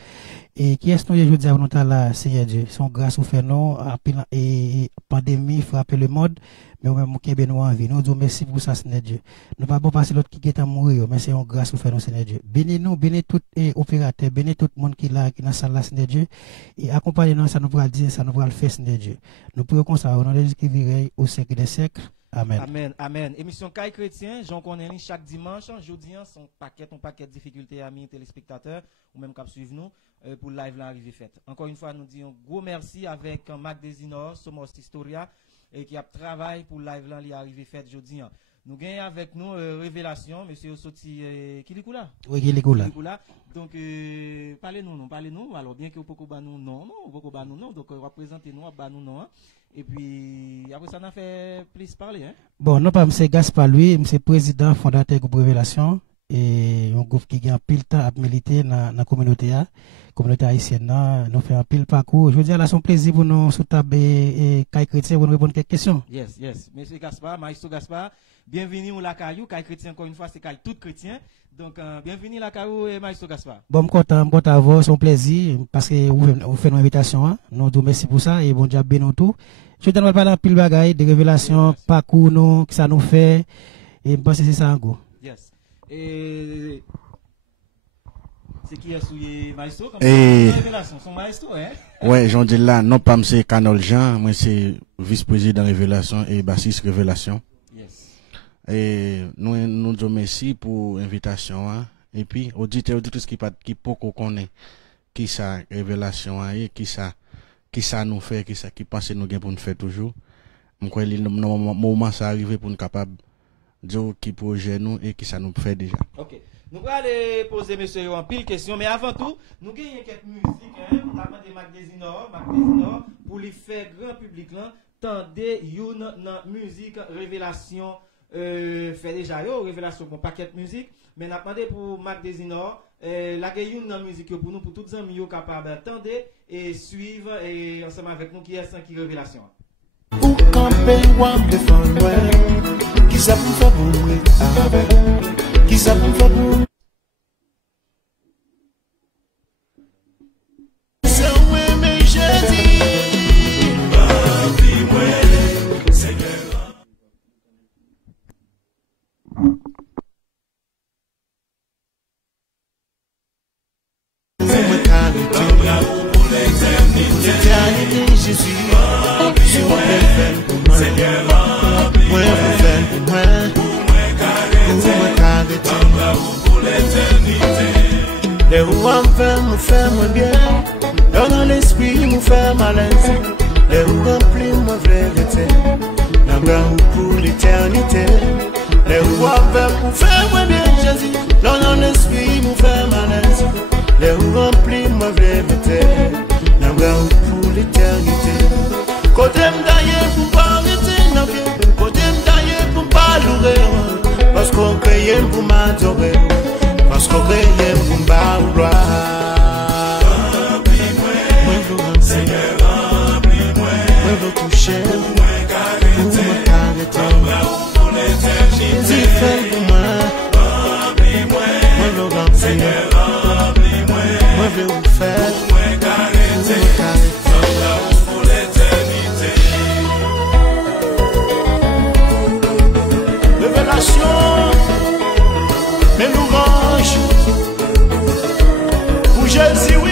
Et qui est-ce que je dis à nous là, Seigneur Dieu, son grâce ou fait nous, et pandémie frappe le monde, mais même qui est nous en vie. Nous disons merci pour ça, Seigneur Dieu. Nous ne pouvons pas passer l'autre qui est à mourir, mais c'est une grâce ou fait nous, Seigneur Dieu. Bénis-nous, bénis tout opérateur, bénis tout le monde qui est là, qui est dans la salle là, Seigneur Dieu. Et accompagnez-nous, ça nous pourra dire, ça nous pourra le faire, Seigneur Dieu. Nous pouvons comme ça, au nom de Jésus qui virait au siècle des siècles. Amen. Amen. Amen. Émission Caille Chrétien, j'en connais chaque dimanche. Jeudi, son paquet de difficultés, amis téléspectateurs, ou même qui suivent nous, pour live l'arrivée faite. Encore une fois, nous disons gros merci avec Mac Desinor, Somos Historia, et qui a travaillé pour live l'arrivée faite jeudi. Nous gagnons avec nous Révélation, monsieur Soti Kilikula. Oui, Kilikula. Donc, parlez-nous. Alors, bien que vous pouvez nous non, donc représentez-nous, non. Et puis, après ça, on a fait plus parler. Hein? Bon, non pas M. Gaspard, lui, M. président fondateur du groupe Révélation, et un groupe qui a pile temps à militer dans la communauté haïtienne. Nous faisons un pile parcours. Je veux dire, là, c'est un plaisir pour nous sous table et Caille Chrétien pour nous répondre à quelques questions. Yes. M. Gaspard, Maestro Gaspard, bienvenue au Lacayou. Caille Chrétien, encore une fois, c'est Caille tout chrétien. Donc, bienvenue Lacayou et Maestro Gaspard. Bon, je suis content à vous, c'est un plaisir, parce que vous faites une invitation. Hein? Nous vous merci pour ça, et bon Dieu, bénis tout. Je te parler de pile bagaille, des révélations, parcours, nous, que ça nous fait, et je pense que c'est ça en gros. Yes. Et c'est qui est souillé maestro comme Et- ça. Révélation, son maestro, hein? Ouais, j'en dis là, non pas c'est Canol Jean, moi c'est vice-président Révélation et bassiste Révélation. Yes. Et nous disons merci pour l'invitation, hein. Et puis, auditrice qui peut connaît qui ça Révélation, hein, et qui ça nous fait, qui pense nous gain pour nous faire toujours. Je crois que le moment ça arrivé pour nous capable dire qui projet nous et qui ça nous fait déjà. Ok. Nous allons aller poser monsieur en pile question, mais avant tout, nous gagnons quelques musiques, hein, notamment des Mac Desinor, pour lui faire grand public là, tendez une dans musique révélation fait déjà yo révélation pour paquet de musique, mais n'a demandé pour Mac Desinor la gagne une dans musique pour nous pour toutes les amis yo capable attendre et suivre et ensemble avec nous qui est sans qui révélation. Ou camper ou en défendre, ouais. Qui ça pour faire pour moi avec? Qui ça pour faire pour moi? C'est où mais je dis. L'éternité, Jésus, si on peut faire pour moi, moi, vous faire pour moi, vous me carrez pour l'éternité. Les roues me faire moins bien, dans l'esprit, me faire malaise. Les roues remplissent ma vérité, l'amour pour l'éternité. Les roues me faire moins bien, Jésus, dans l'esprit, me faire malaise. Les roues remplissent ma vérité. Pour l'éternité. Côté m'daille pour pas arrêter non bien. Côté m'daille pour pas louer. Parce qu'on crée pour m'adorer. Parce qu'on crée pour m'adorer. Moi je veux Seigneur, moi je veux toucher. Pour me carreter. Jésus fait pour moi. Moi je veux Seigneur, moi je veux vous faire. Révélation, mais nous range pour Jésus, oui.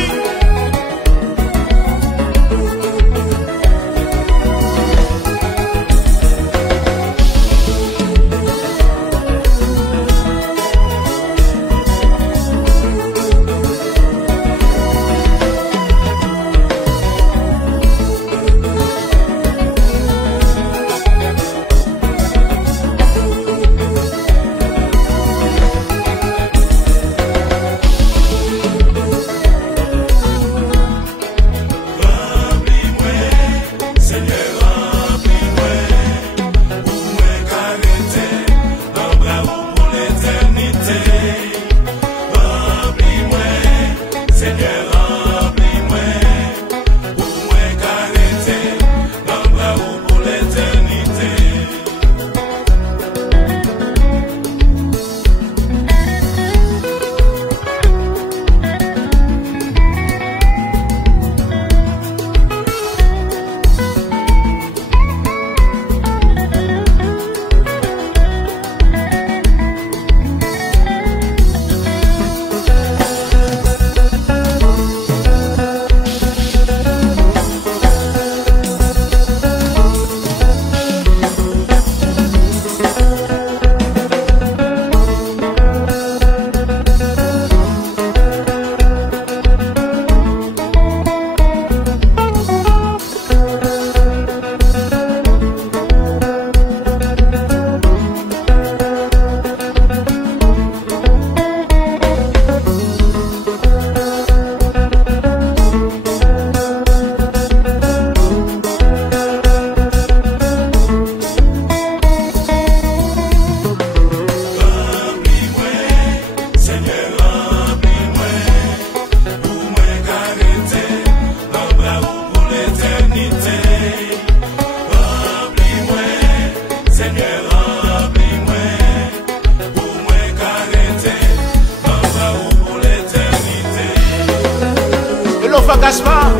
Gaspard,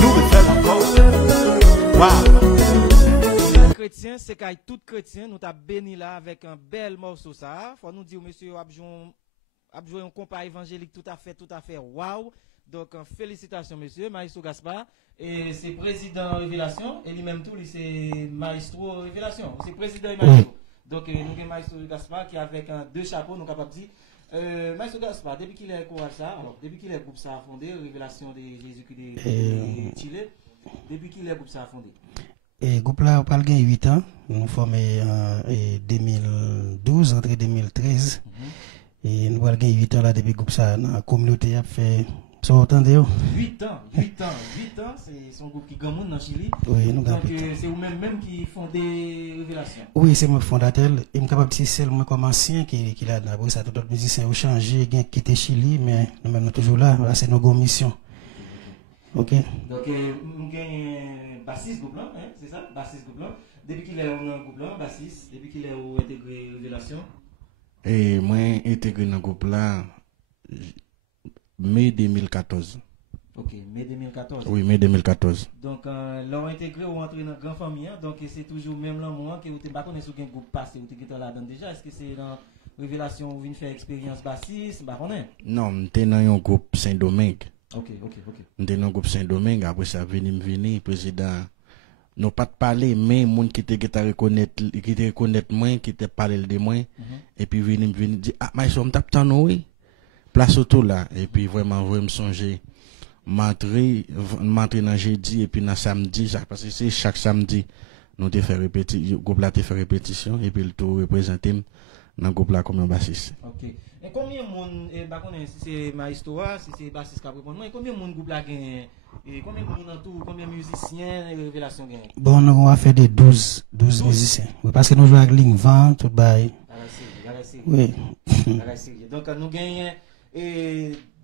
nous le faisons encore. Wow. Chrétien, c'est tout chrétien, nous t'a béni là avec un bel morceau ça. Faut nous dire monsieur a joué un compas évangélique tout à fait waouh. Donc félicitations monsieur Maestro Gaspard et c'est président Révélation et lui-même tout c'est Maestro Révélation, c'est président et Maestro. Donc nous avons Maestro Gaspard qui avec deux chapeaux nous capable de dire Maestro Gaspard depuis qu'il est courage ça, alors depuis qu'il est groupe ça a fondé Révélation de Jésus-Christ de Chile, depuis qu'il est groupe ça a fondé. Et groupe là, on parle de 8 ans. Nous formé en 2012, entre 2013. Et nous parlons de 8 ans là, depuis groupe ça, dans la communauté a fait. Ça entendez? 8 ans, c'est son groupe qui gagne dans Chili. Oui, nous donc c'est vous-même qui fondez Révélation. Oui, c'est moi fondateur. Et je suis capable de dire seulement comme ancien qui là dans ça. Tout d'autres musiciens ont changé, ont quitté Chili, mais nous-mêmes nous toujours là. Là, c'est nos missions. Ok. Donc, nous avons bassiste groupe là, hein, c'est ça, bassiste groupe là. Depuis qu'il est dans le groupe là, bassiste, depuis qu'il est intégré Révélation. Et moi, intégré dans le groupe là, mai 2014. Ok, mai 2014. Oui, mai 2014. Donc, l'on intégré ou entré dans la grande famille, hein, donc c'est toujours même l'amour que vous n'avez pas connu sur un groupe passé, vous êtes là-dedans déjà. Est-ce que c'est dans Révélation où vous venez faire expérience bassiste? Non, j'étais dans un groupe Saint-Domingue. Ok. J'étais dans un groupe Saint-Domingue, après ça, venu, président. Nous pas parler, mais les gens qui te reconnaissent moi, qui te parlent de moi, et puis venu dire, ah, mais je me tape tant, oui. Place autour là, et puis vraiment, vous me songer. M'entrer dans jeudi, et puis dans samedi, parce que c'est chaque samedi, nous te fait répétition, le groupe là te fait répétition, et puis le tout représenté dans le groupe là comme un bassiste. Ok. Et combien de monde, si c'est ma histoire, si c'est bassiste qui répond, combien de monde groupe là gagne? Et combien de monde en tout, combien de musiciens et Révélation gagne? Bon, nous on va faire des 12 musiciens. Oui, parce que nous jouons avec ligne 20, tout bail. Oui. Donc nous gagnons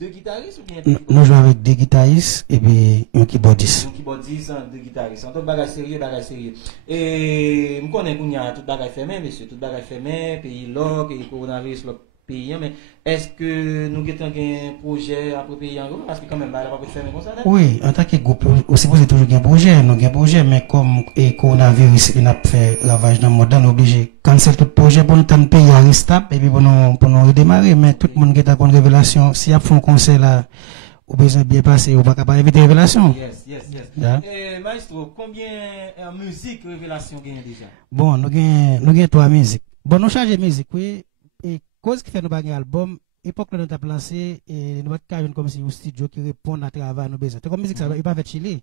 deux guitaristes ou bien nous jouons avec des guitaristes et puis un keyboardiste. Un keyboardiste, deux guitaristes. En tout bagage sérieux. Et je connais qu'il y a tout bagage fermé, monsieur, tout bagage fermé, pays lock, et coronavirus lock pays. Mais est-ce que nous avons un projet à pays en gros? Parce que quand même, il va pas fermer comme ça. Oui, en tant que groupe, aussi c'est toujours un projet, nous avons un projet, mais comme le coronavirus il a fait ravage dans le monde, nous obligé cancel tout projet pour nous temps pays à stable et puis pour nous redémarrer. Mais tout le monde qui est en révélation, si y a un concert là, ou besoin bien passer, ou pas capable d'éviter révélation. Yes. Maestro, combien de musique révélation gagne déjà? Bon, nous avons 3 musiques. Bon, nous changeons de musique, oui. Et cause qui fait nous bagner album, époque là nous avons lancé et nous avons comme si un studio qui répond à travail nos besoins. C'est comme musique ça, il pas fait Chili.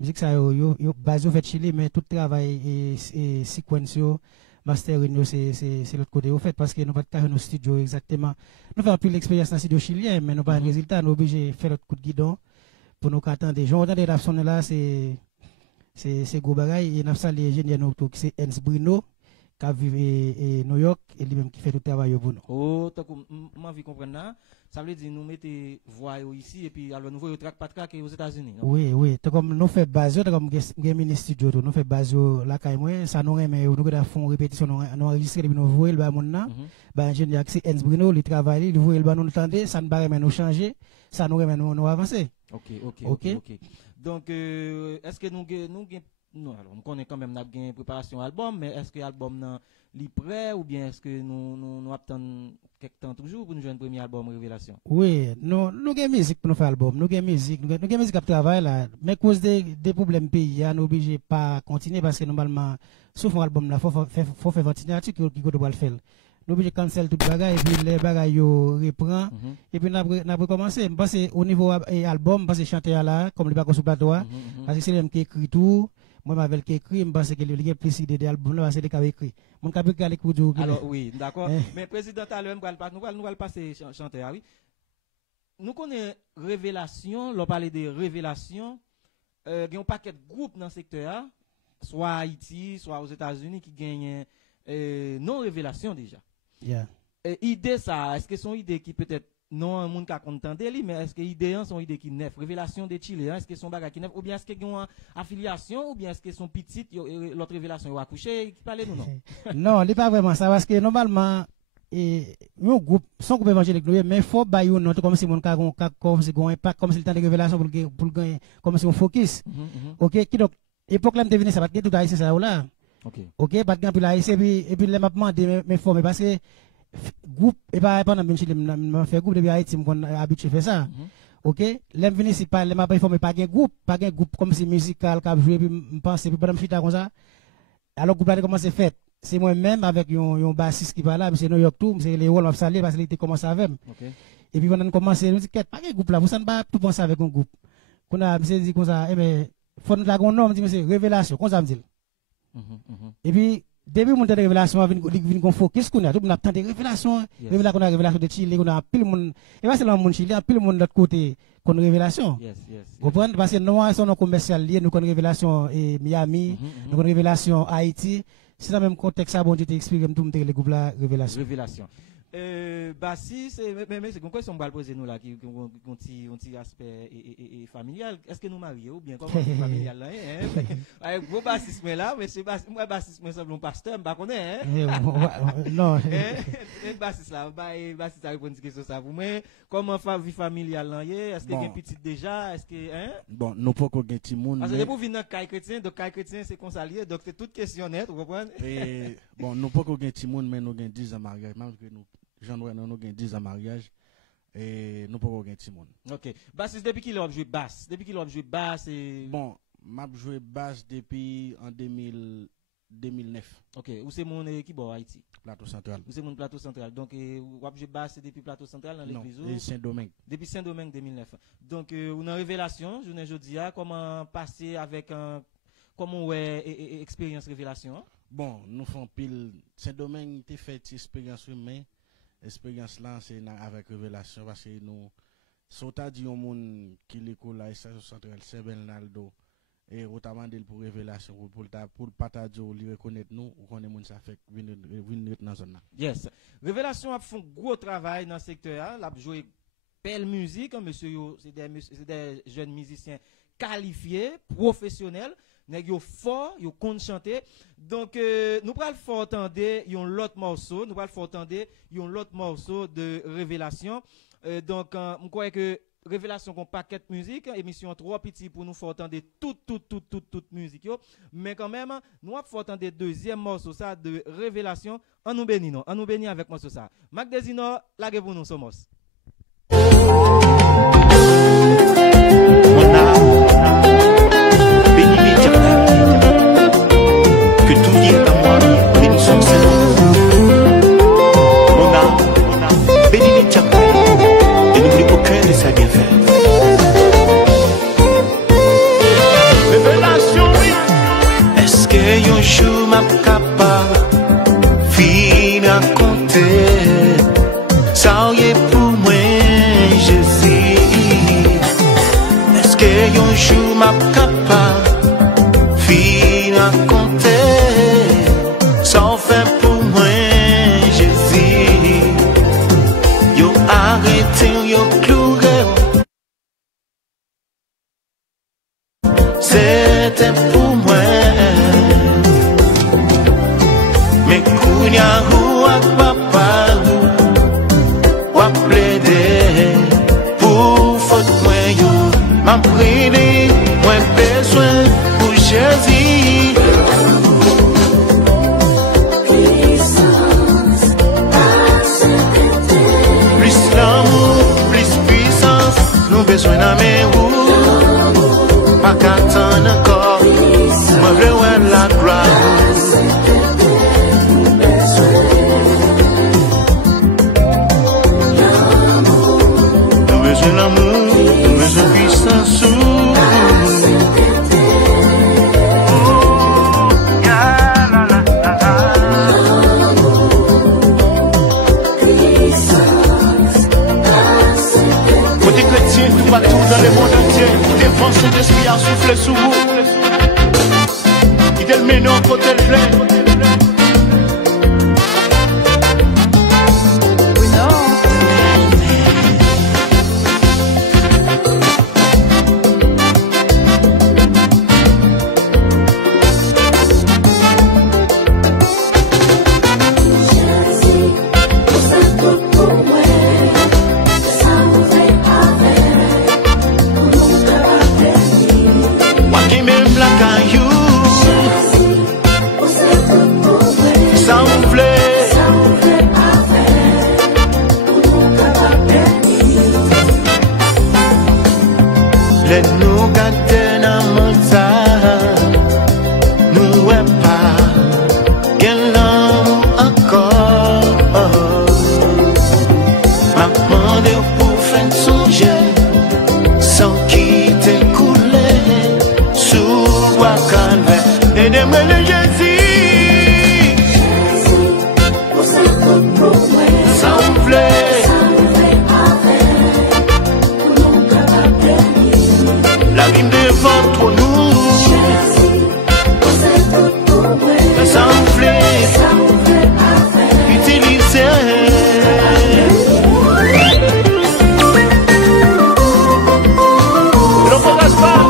Musique ça yo base fait Chili mais tout travail et sequence mastering c'est l'autre côté au fait parce que nous pas carré nos studio exactement. Nous faisons plus l'expérience dans studio chilien mais nous pas un résultat, nous obligé faire notre coup de guidon pour nous attendre. J'entends des rapsons là c'est gros bagaille et nous avons les ingénieurs nous qui c'est Ens Bruno qui vit New York et lui-même qui fait tout le travail pour nous. Oh, tant que m'envie comprendre là, ça veut dire nous mettez voix ici et puis alors nous voyons track pas track aux États-Unis. Oui, tant comme nous fait base comme game studio nous fait base là quand moi ça nous remet nous avons font répétition nous enregistrer puis nous voyer le ba mon là, ba ingénieur c'est Ens Bruno, il travaille, il voyer le ba nous entendre, ça ne va remet nous changer, ça nous remet nous avancer. OK. Donc est-ce que nous non, alors, nous connaissons quand même une préparation album, mais est-ce que l'album est prêt ou bien est-ce que nous attendons quelques temps toujours pour nous jouer un premier album Révélation? Oui, nous avons musique pour nous faire album, nous avons musique à travailler là, mais à cause des problèmes pays, nous obligés pas continuer parce que normalement, sauf un album là, faut faire ventilateur qui doit le faire. Nous obligés cancel tout bagage et puis les bagages reprend et puis n'a recommencer parce que au niveau album parce que chanter là comme le bac sur plateau parce que c'est lui qui écrit tout. Moi, m'avais écrit, je pense que il y a plus d'idées d'album là, c'est des qui écrit. Mon capitaine qui écrit. Alors oui, d'accord. Mais président, nous allons passer chanter. Oui. Nous connaissons révélation. L'on parle de révélation. Il y a un paquet de groupes dans le secteur, soit à Haïti, soit aux États-Unis, qui gagnent non révélation déjà. Idée ça, est-ce que c'est une idée qui peut-être non un monde qui a contenté lui mais est-ce que l'idée sont idée qui neuf révélation des Chili est-ce que son bagage qui neuf ou bien est-ce que une affiliation ou bien est-ce que son petite l'autre révélation a accouché qui parle nous non non il pas vraiment ça parce que normalement un groupe son groupe évangélique mais faut bailler non comme si mon comme si impact comme si le temps de révélation pour gagner comme si on focus OK qui donc époque là me deviner ça va tout haïtien ça là OK pas de grand puis là et puis les m'a demandé mais faut parce que groupe, et pas pendant même si je fais groupe depuis Haïti, je suis habitué à faire ça. Ok, l'aime venir si pas, l'aime pas informer pas un groupe comme si musical, qui a joué, puis je pense, puis pendant que je suis comme ça. Alors, le groupe a commencé à faire. C'est moi-même avec un bassiste qui va là, c'est New York tout, c'est les rôles, m'a salé parce qu'il était commencé avec. Et puis, pendant qu'on commence, je me dis, pas un groupe là, vous ne pas tout penser avec un groupe. Qu'on a, je dit comme ça, mais, faut nous la nom, me dit, c'est révélation, comme ça me dit. Et puis, depuis mon temps de révélation, vient qu'on focus qu'on a tout, on a tant de révélations, révélation qu'on a révélation de Chili, qu'on a pile monde, et pas seulement mon Chili, pile monde de l'autre côté, qu'on révélation. Vous comprenez? Parce que nous, son commercial lié, nous connaissons révélation et Miami, nous connaissons révélation Haïti, c'est dans le même contexte, ça, bon, tu t'expliques tout le groupe là, révélation. Si c'est quoi si on va poser nous là qui ont un petit aspect familial, est-ce que nous marions ou bien comment familial là avec vos bassistes là, mais c'est moi bassiste semble un pasteur, pas connaît non bassiste là, bassiste répondre question ça vous mais comment vie familiale là, est-ce que une petite déjà, est-ce que bon nous pas qu'on gagne petit monde parce que pour venir dans caille chrétien, donc caille chrétien c'est consalié, donc c'est toute questionnaire, vous comprenez et bon nous pas qu'on gagne petit monde mais nous gagne 10 ans mariage même que nous Jean-Noël, nous avons 10 ans de mariage et nous pouvons gagner tout le monde. Ok. Bassiste, depuis qu'il a joué basse? Depuis qu'il a joué basse et... Bon, m'a joué basse depuis en 2009. Ok. Où c'est mon équipe à Haïti? Plateau Central. Où c'est mon Plateau Central. Donc, vous avez joué basse depuis Plateau Central dans l'église? Non, Saint-Domingue. Depuis Saint-Domingue 2009. Donc, on a une révélation, je ne dis pas comment passer avec un... Comment ouais expérience révélation? Bon, nous faisons pile... Saint-Domingue, tu fait une expérience, mais... Expérience là, c'est avec révélation parce que nous, sauta dit au monde qui l'école là, station centrale, c'est Bernaldo, et on t'a demandé pour révélation, pour partager, lui reconnaître nous, ou connaître moun ça fait, venir dans la zone là. Yes. Révélation a fait un gros travail dans le secteur, il a joué belle musique, monsieur, c'est des jeunes musiciens qualifiés, professionnels. Nèg yo fort, yo compte chanter. Donc nous pral fort entendre yon l'autre morceau, nous pral fort entendre yon l'autre morceau de révélation. Donc je crois que révélation qu'on paquet musique, émission trop petit pour nous fort entendre toute musique yo, mais quand même nous fort entendre deuxième morceau ça de révélation. En nous béni non, en nous béni avec morceau ça. Mac Desino, lagez pour nous somos. Que tout vienne à moi, bénissons le Seigneur. Mon âme, bénis les diables, et n'oublie aucun de ses bienfaits. Révélation, oui. Est-ce que un jour m'a capable fin à compter ça y est pour moi, Jésus. Est-ce que un jour m'a capable à compter, sans fin pour moi, Jésus. Yo arrêté, yo cloué. C'était pour moi. Mais kounya ou ak papa ou ak plaidé pour faute moi yo. M'a prié, moi besoin pour Jésus. Besoin d'un ou pas qu'attendre encore, moi veux la gloire. Nous besoin d'amour, nous besoin de puissance. Partout dans le monde entier, les forces de l'esprit a soufflé sous vous. Il est le meilleur côté le plein. Même la caillou. Les nous garder dans mon nous est pas quel l'amour encore. M'a demandé pour faire songer sans quitter couler sous bois calvaire. Aidez-moi le Jésus, sans plaît. La rime devant trop nous, sans plaît, utiliser. Ne progresse pas.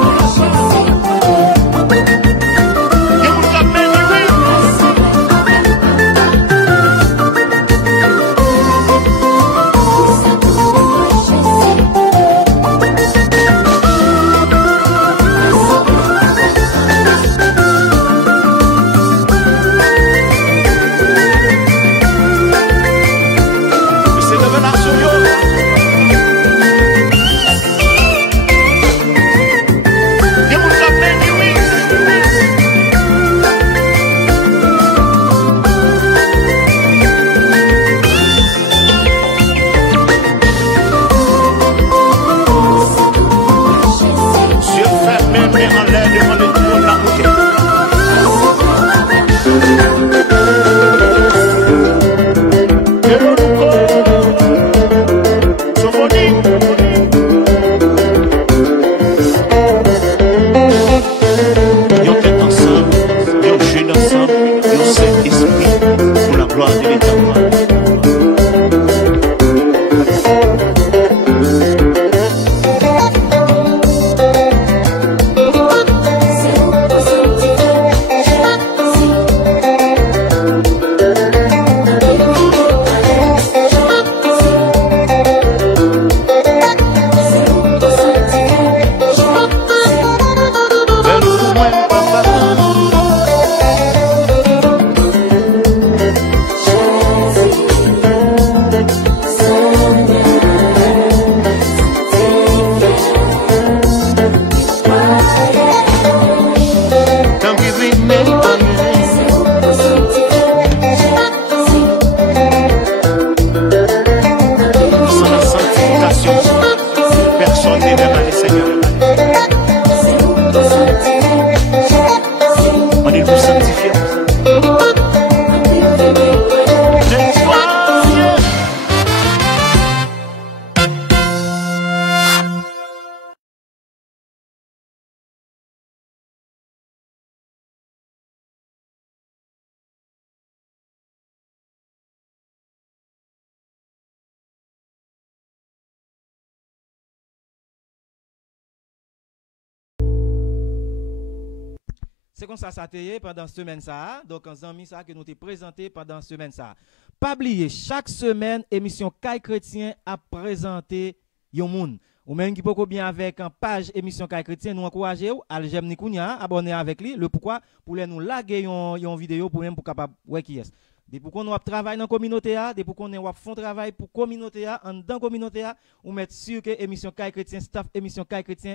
C'est comme ça te y est pendant cette semaine ça. Donc en amis ça que nous t'ai présenté pendant cette semaine ça. Pas oublier chaque semaine émission Caille Chrétien a présenté yon moun. Ou même qui peut bien avec en page émission Caille Chrétien nous encourager à j'aime Nikounia abonner avec lui. Le pourquoi pour nous laguer yon vidéo pour même pour capable ouais qui est. Depuis qu'on a travaillé dans la communauté, depuis qu'on a fait travail pour la communauté, en dans la communauté, on met sûr que l'émission Caille Chrétien, staff émission Caille Chrétien,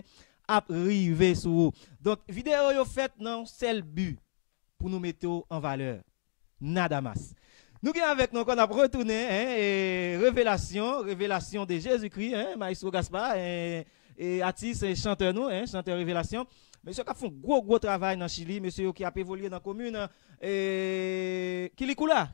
a arrivé sur vous. Donc, vidéo yo fait non seul but pour nous mettre en valeur. Nada mas. Nous sommes avec nous, on a retourné, révélation de Jésus-Christ, Maestro Gaspard, et Atis, chanteur nous, chanteur révélation. Monsieur qui a fait un gros travail dans Chili, monsieur qui a évolué dans la commune, Kilikula,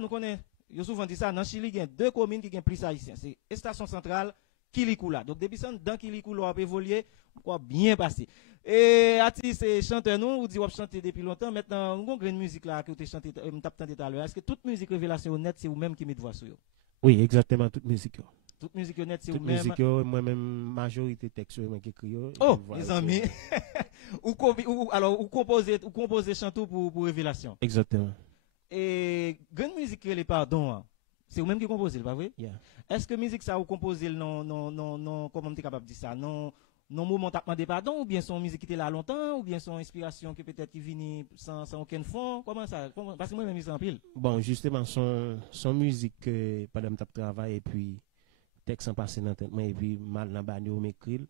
nous connaissons, je souvent dit ça, dans Chili, il y a deux communes qui ont plus haïtiens. C'est Station Centrale, Kilikula. Donc, depuis ça, dans Kilikula, on a évolué, on a bien passé. Et Atis, chanteur nous, ou dit, on a chanté depuis longtemps. Maintenant, on a une musique là que tu as chanté tout à l'heure. Est-ce que toute musique révélation honnête, c'est vous-même qui mettez voix sur? Oui, exactement, toute musique. Toute musique honnête, c'est toute vous-même. Musique, moi-même, majorité texte, moi qui écris. Oh, les amis. Ou composez chantou pour révélation. Exactement. Et grande musique qui est les pardons, c'est vous-même qui composez, pas vrai? Yeah. Est-ce que musique ça vous composez non, comment tu es capable de dire ça? Non, moment t'as demandé pardon, ou bien son musique qui était là longtemps, ou bien son inspiration qui peut-être qui vient sans aucun fond? Comment ça? Parce que moi-même, je en pile. Bon, justement, son musique, pendant que je travaille, et puis, texte en passé dans tête, et puis, mal dans le bagnole, m'écrit.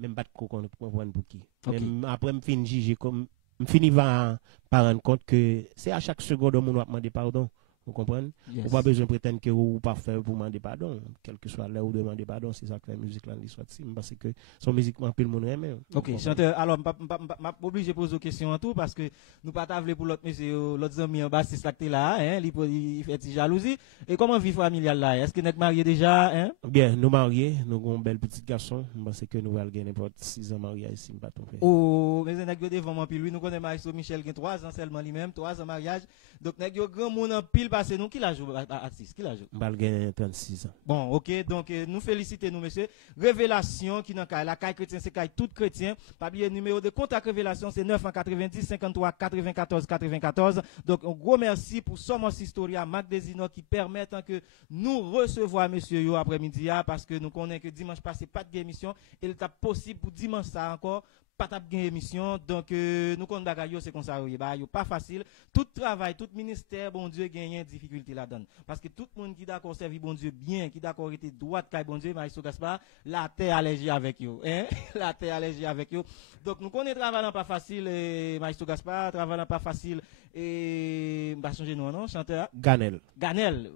même pas de comprendre pour qui. Ok. Même après me fin juger comme me fini par rendre compte que c'est à chaque seconde on va demander pardon. Vous comprenez? Yes. Ou pas besoin de prétendre que vous pas faire pour demander pardon, quel que soit là où demander pardon, c'est ça que la musique là soit si parce que son musique en pile monde aime. Ok, chanteur, alors, m'a obligé de poser une question en tout parce que nous pas t'avler pour l'autre monsieur, l'autre ami en bas, c'est ça que t'es là, hein, il fait jalousie. Et comment vie familiale là? Est-ce que vous êtes marié déjà, hein? Bien, nous mariés, nous avons un bel petit garçon, parce que nous allons gagner n'importe 6 ans mariés ici, pas tout fait. Oh, mais c'est nèg devant moi puis lui, nous connaissons Maestro Michel qui a 3 ans seulement lui-même, 3 ans mariage. Donc nèg yo grand monde en pile passé nous qui l'a joué artiste, qui l'a joué. Nous allons gagner 36 ans. Bon, OK, donc nous félicitons nous monsieur. Révélation qui dans la caille chrétien, c'est caille tout chrétien. Pas oublier numéro de contact révélation, c'est 990 53 94 94. Donc un gros merci pour Somos Historia Mac Desino qui permettent que nous recevoir monsieur yo après-midi parce que nous connaissons que dimanche passé pas de émission et il est possible pour dimanche ça encore pas de gain émission donc nous connaissons bagaille c'est comme ça yo pas facile tout travail tout ministère bon Dieu gagne difficulté là-dedans parce que tout le monde qui d'accord servir bon Dieu bien qui d'accord était droite caille bon Dieu Maestro Gaspard la terre allergie avec yo hein la terre allergie avec yo donc nous connaissons travail pas facile Maestro Gaspard travail pas facile et bah changer nom non chanteur Ganel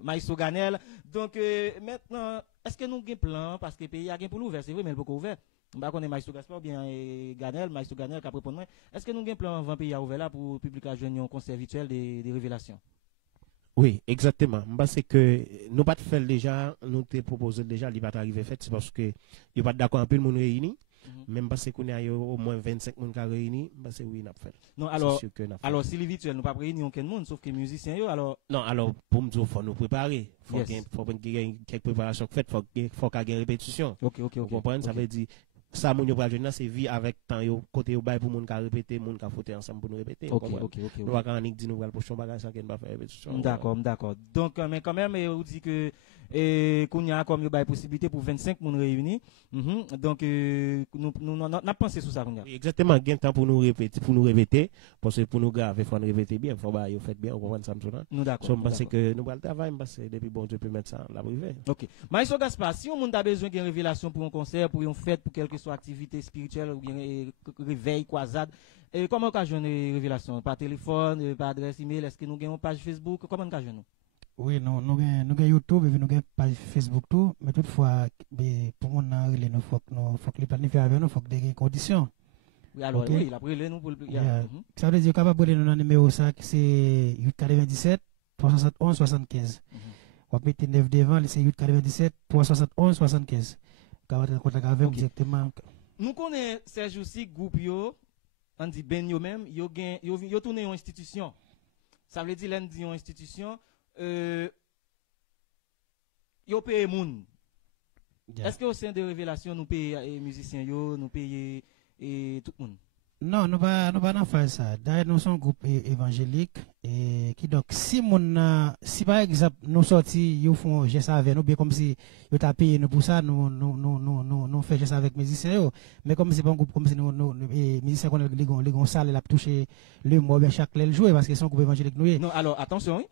Maestro Ganel donc maintenant est-ce que nous avons un plan parce que le pays a un pour l'ouvert c'est vrai mais il n'est pas ouvert. Bah qu'on est Maestro Gaspard bien Ganel Maestro Ganel qui a répondre est-ce que nous avons un plan avant pays à ouvert là pour le public à joindre un concert virtuel des révélations? Oui, exactement. Parce que nous pas fait déjà, nous te proposé déjà, il va arriver fait, c'est parce que il pas d'accord un peu le monde réuni. Même parce qu'on a au moins 25 personnes qui réunis, parce que oui, n'a pas fait. Non, alors si les virtuels nous pas réunir aucun monde sauf que musiciens yo alors non, alors pour me dire faut nous préparer, faut yes. qu'il y ait quelques préparations faites, faut qu'il y ait une répétition. OK. Vous comprenez, ça veut dire ça mon yo pral jeune c'est vie avec temps yo côté yo bail pour moun ka répéter moun ka fouter ensemble pour nous répéter. OK. Nous va quand dit nous pral prochain bagage ça qu'elle va faire répétition. D'accord. Donc mais quand même on dit que qu'on y a comme yo bail possibilité pour 25 moun réunis. Donc nous n'a pensé sur ça qu'on a. Exactement, gain temps pour nous répéter parce que pour nous graver faut nous répéter bien, faut ba yo fait bien, on comprend ça m'sona. Nous d'accord. So pense que nous pral travailler parce que depuis bon Dieu peut mettre ça la privé. OK. Maestro Gaspard, si on monde a besoin d'une révélation pour un concert, pour une fête, pour quelque soit activité spirituelle ou bien réveil, croisade, comment on peut joindre révélation? Par téléphone, par adresse email, est-ce que nous avons une page Facebook? Comment on peut joindre? Oui, nous avons YouTube et nous avons page Facebook tout, mais toutefois, pour mon relais, il faut que les planifier avec nous, il faut que des conditions. Oui, alors okay. oui, après nous pour le ça veut dire capable de nous numéro ça c'est 897 371 75. On va mettre 9 devant, c'est 897 371 75. Contact avec directement. Nous connaissons ces jours-ci groupe yo, on dit ben yo même, yo tourné une institution. Ça veut dire l'on dit une institution yo paye moun. Est-ce que au sein de révélation nous paye musiciens yo, nous paye tout le monde? Non, nous pas faire ça. D'ailleurs, nous sommes un groupe évangélique et qui donc si par exemple nous sortis, ils font geste avec nous bien comme si ils t'a payé nous pour ça, nous fait geste avec musiciens mais comme c'est pas un groupe comme si nous musiciens qu'on les salle la toucher le mois bien chaque le jouer parce que c'est un groupe évangélique nous. Non, alors attention.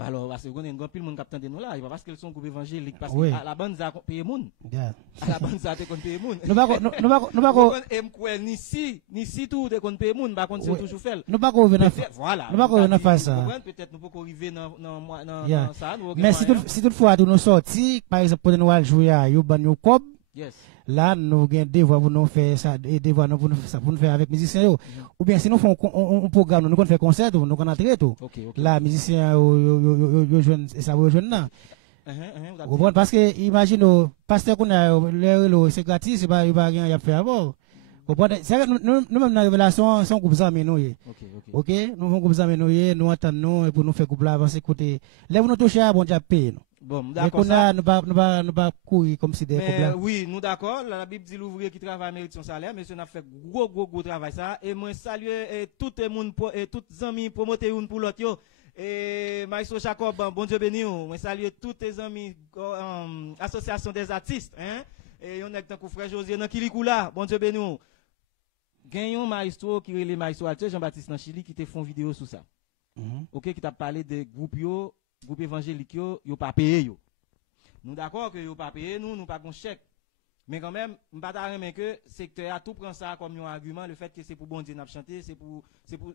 Alors, parce que nous avons pile monde captant de nous là, parce qu'ils sont groupe évangélique, parce que à la bande ça paye moun. À la bande ça te compte paye moun. Nous pas ni si tout de compte paye moun, par contre c'est toujours fait. Nous pas revenir voilà. Nous pas revenir faire ça. Peut-être nous pouvons arriver dans ça. Mais si toutefois nous sorti, par exemple pour nous jouer à yo ban yo cob. Yes. Là nous gain devoir pour nous faire ça devoir pour nous faire avec musiciens ou bien si nous font un programme nous faire concert nous qu'on entrer tout là musiciens yo jeune ça va jeune là parce que imagine pasteur qu'on a le c'est gratis c'est pas il va rien y a faire avant c'est nous même dans révélation son groupe amis nous OK nous groupe amis nous attendons pour nous faire groupe là avancer côté là nous toucher à bon Dieu payer nous. Bon, d'accord. Nous pas courir comme si des problèmes. Oui, nous d'accord. La Bible dit l'ouvrier qui travaille mérite son salaire. Monsieur n'a fait gros travail ça. Et moi saluer tout le monde et tous les amis promoter une pour l'autre. Et Maestro Jacob, bon Dieu béni. Moi saluer tous les amis association des artistes. Et on est tant que frère José dans Kilikula. Bon Dieu béni. Gagnons Maestro qui est le Maestro Alter Jean-Baptiste dans Chili qui te font vidéo sur ça. OK, qui t'a parlé de groupe évangélique yo pas payé yo. Nous d'accord que yo pas payé nous pas gon chèque. Mais quand même, je ne sais pas que secteur a tout prend ça comme un argument, le fait que c'est pour bon Dieu n'a chanter, c'est pour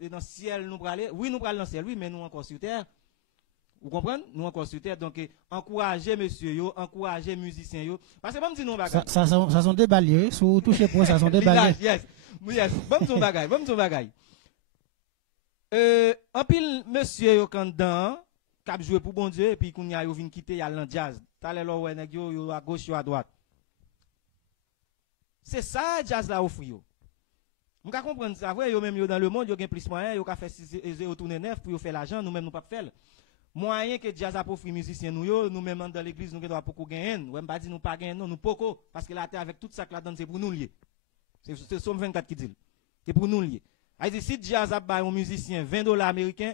dans le ciel nous aller. Oui, nous prenons dans le ciel, oui, mais nous encore sur terre. Vous comprenez? Nous encore sur terre. Donc, encourager monsieur yo, encourager musiciens yo. Parce que bon dit non bagay. Ça sont des baliers, sous toucher pour ça sont des baliers. Yes. Bon bagay. En pile monsieur yo quand dedans, cap jouer pour bon Dieu et puis qu'on y a yo vinn quitter y a l'en jazz. T'allez là ouais nèg yo à gauche yo à droite. C'est ça jazz là offre yo. On ka comprendre ça vrai yo même yo dans le monde yo gen plus moyen yo ka faire 0 tourner 9 pour yo faire l'argent nous même nous pas faire. Moyen que jazz a pour musiciens nous même dans l'église nous doit beaucoup gagner. Ouais pas dit nous pas gagner non nous poko parce que la terre avec tout ça que la donne c'est pour nous lier. C'est Somme 24 qui dit. C'est pour nous lier. A dit si jazz a ba un musicien $20 américains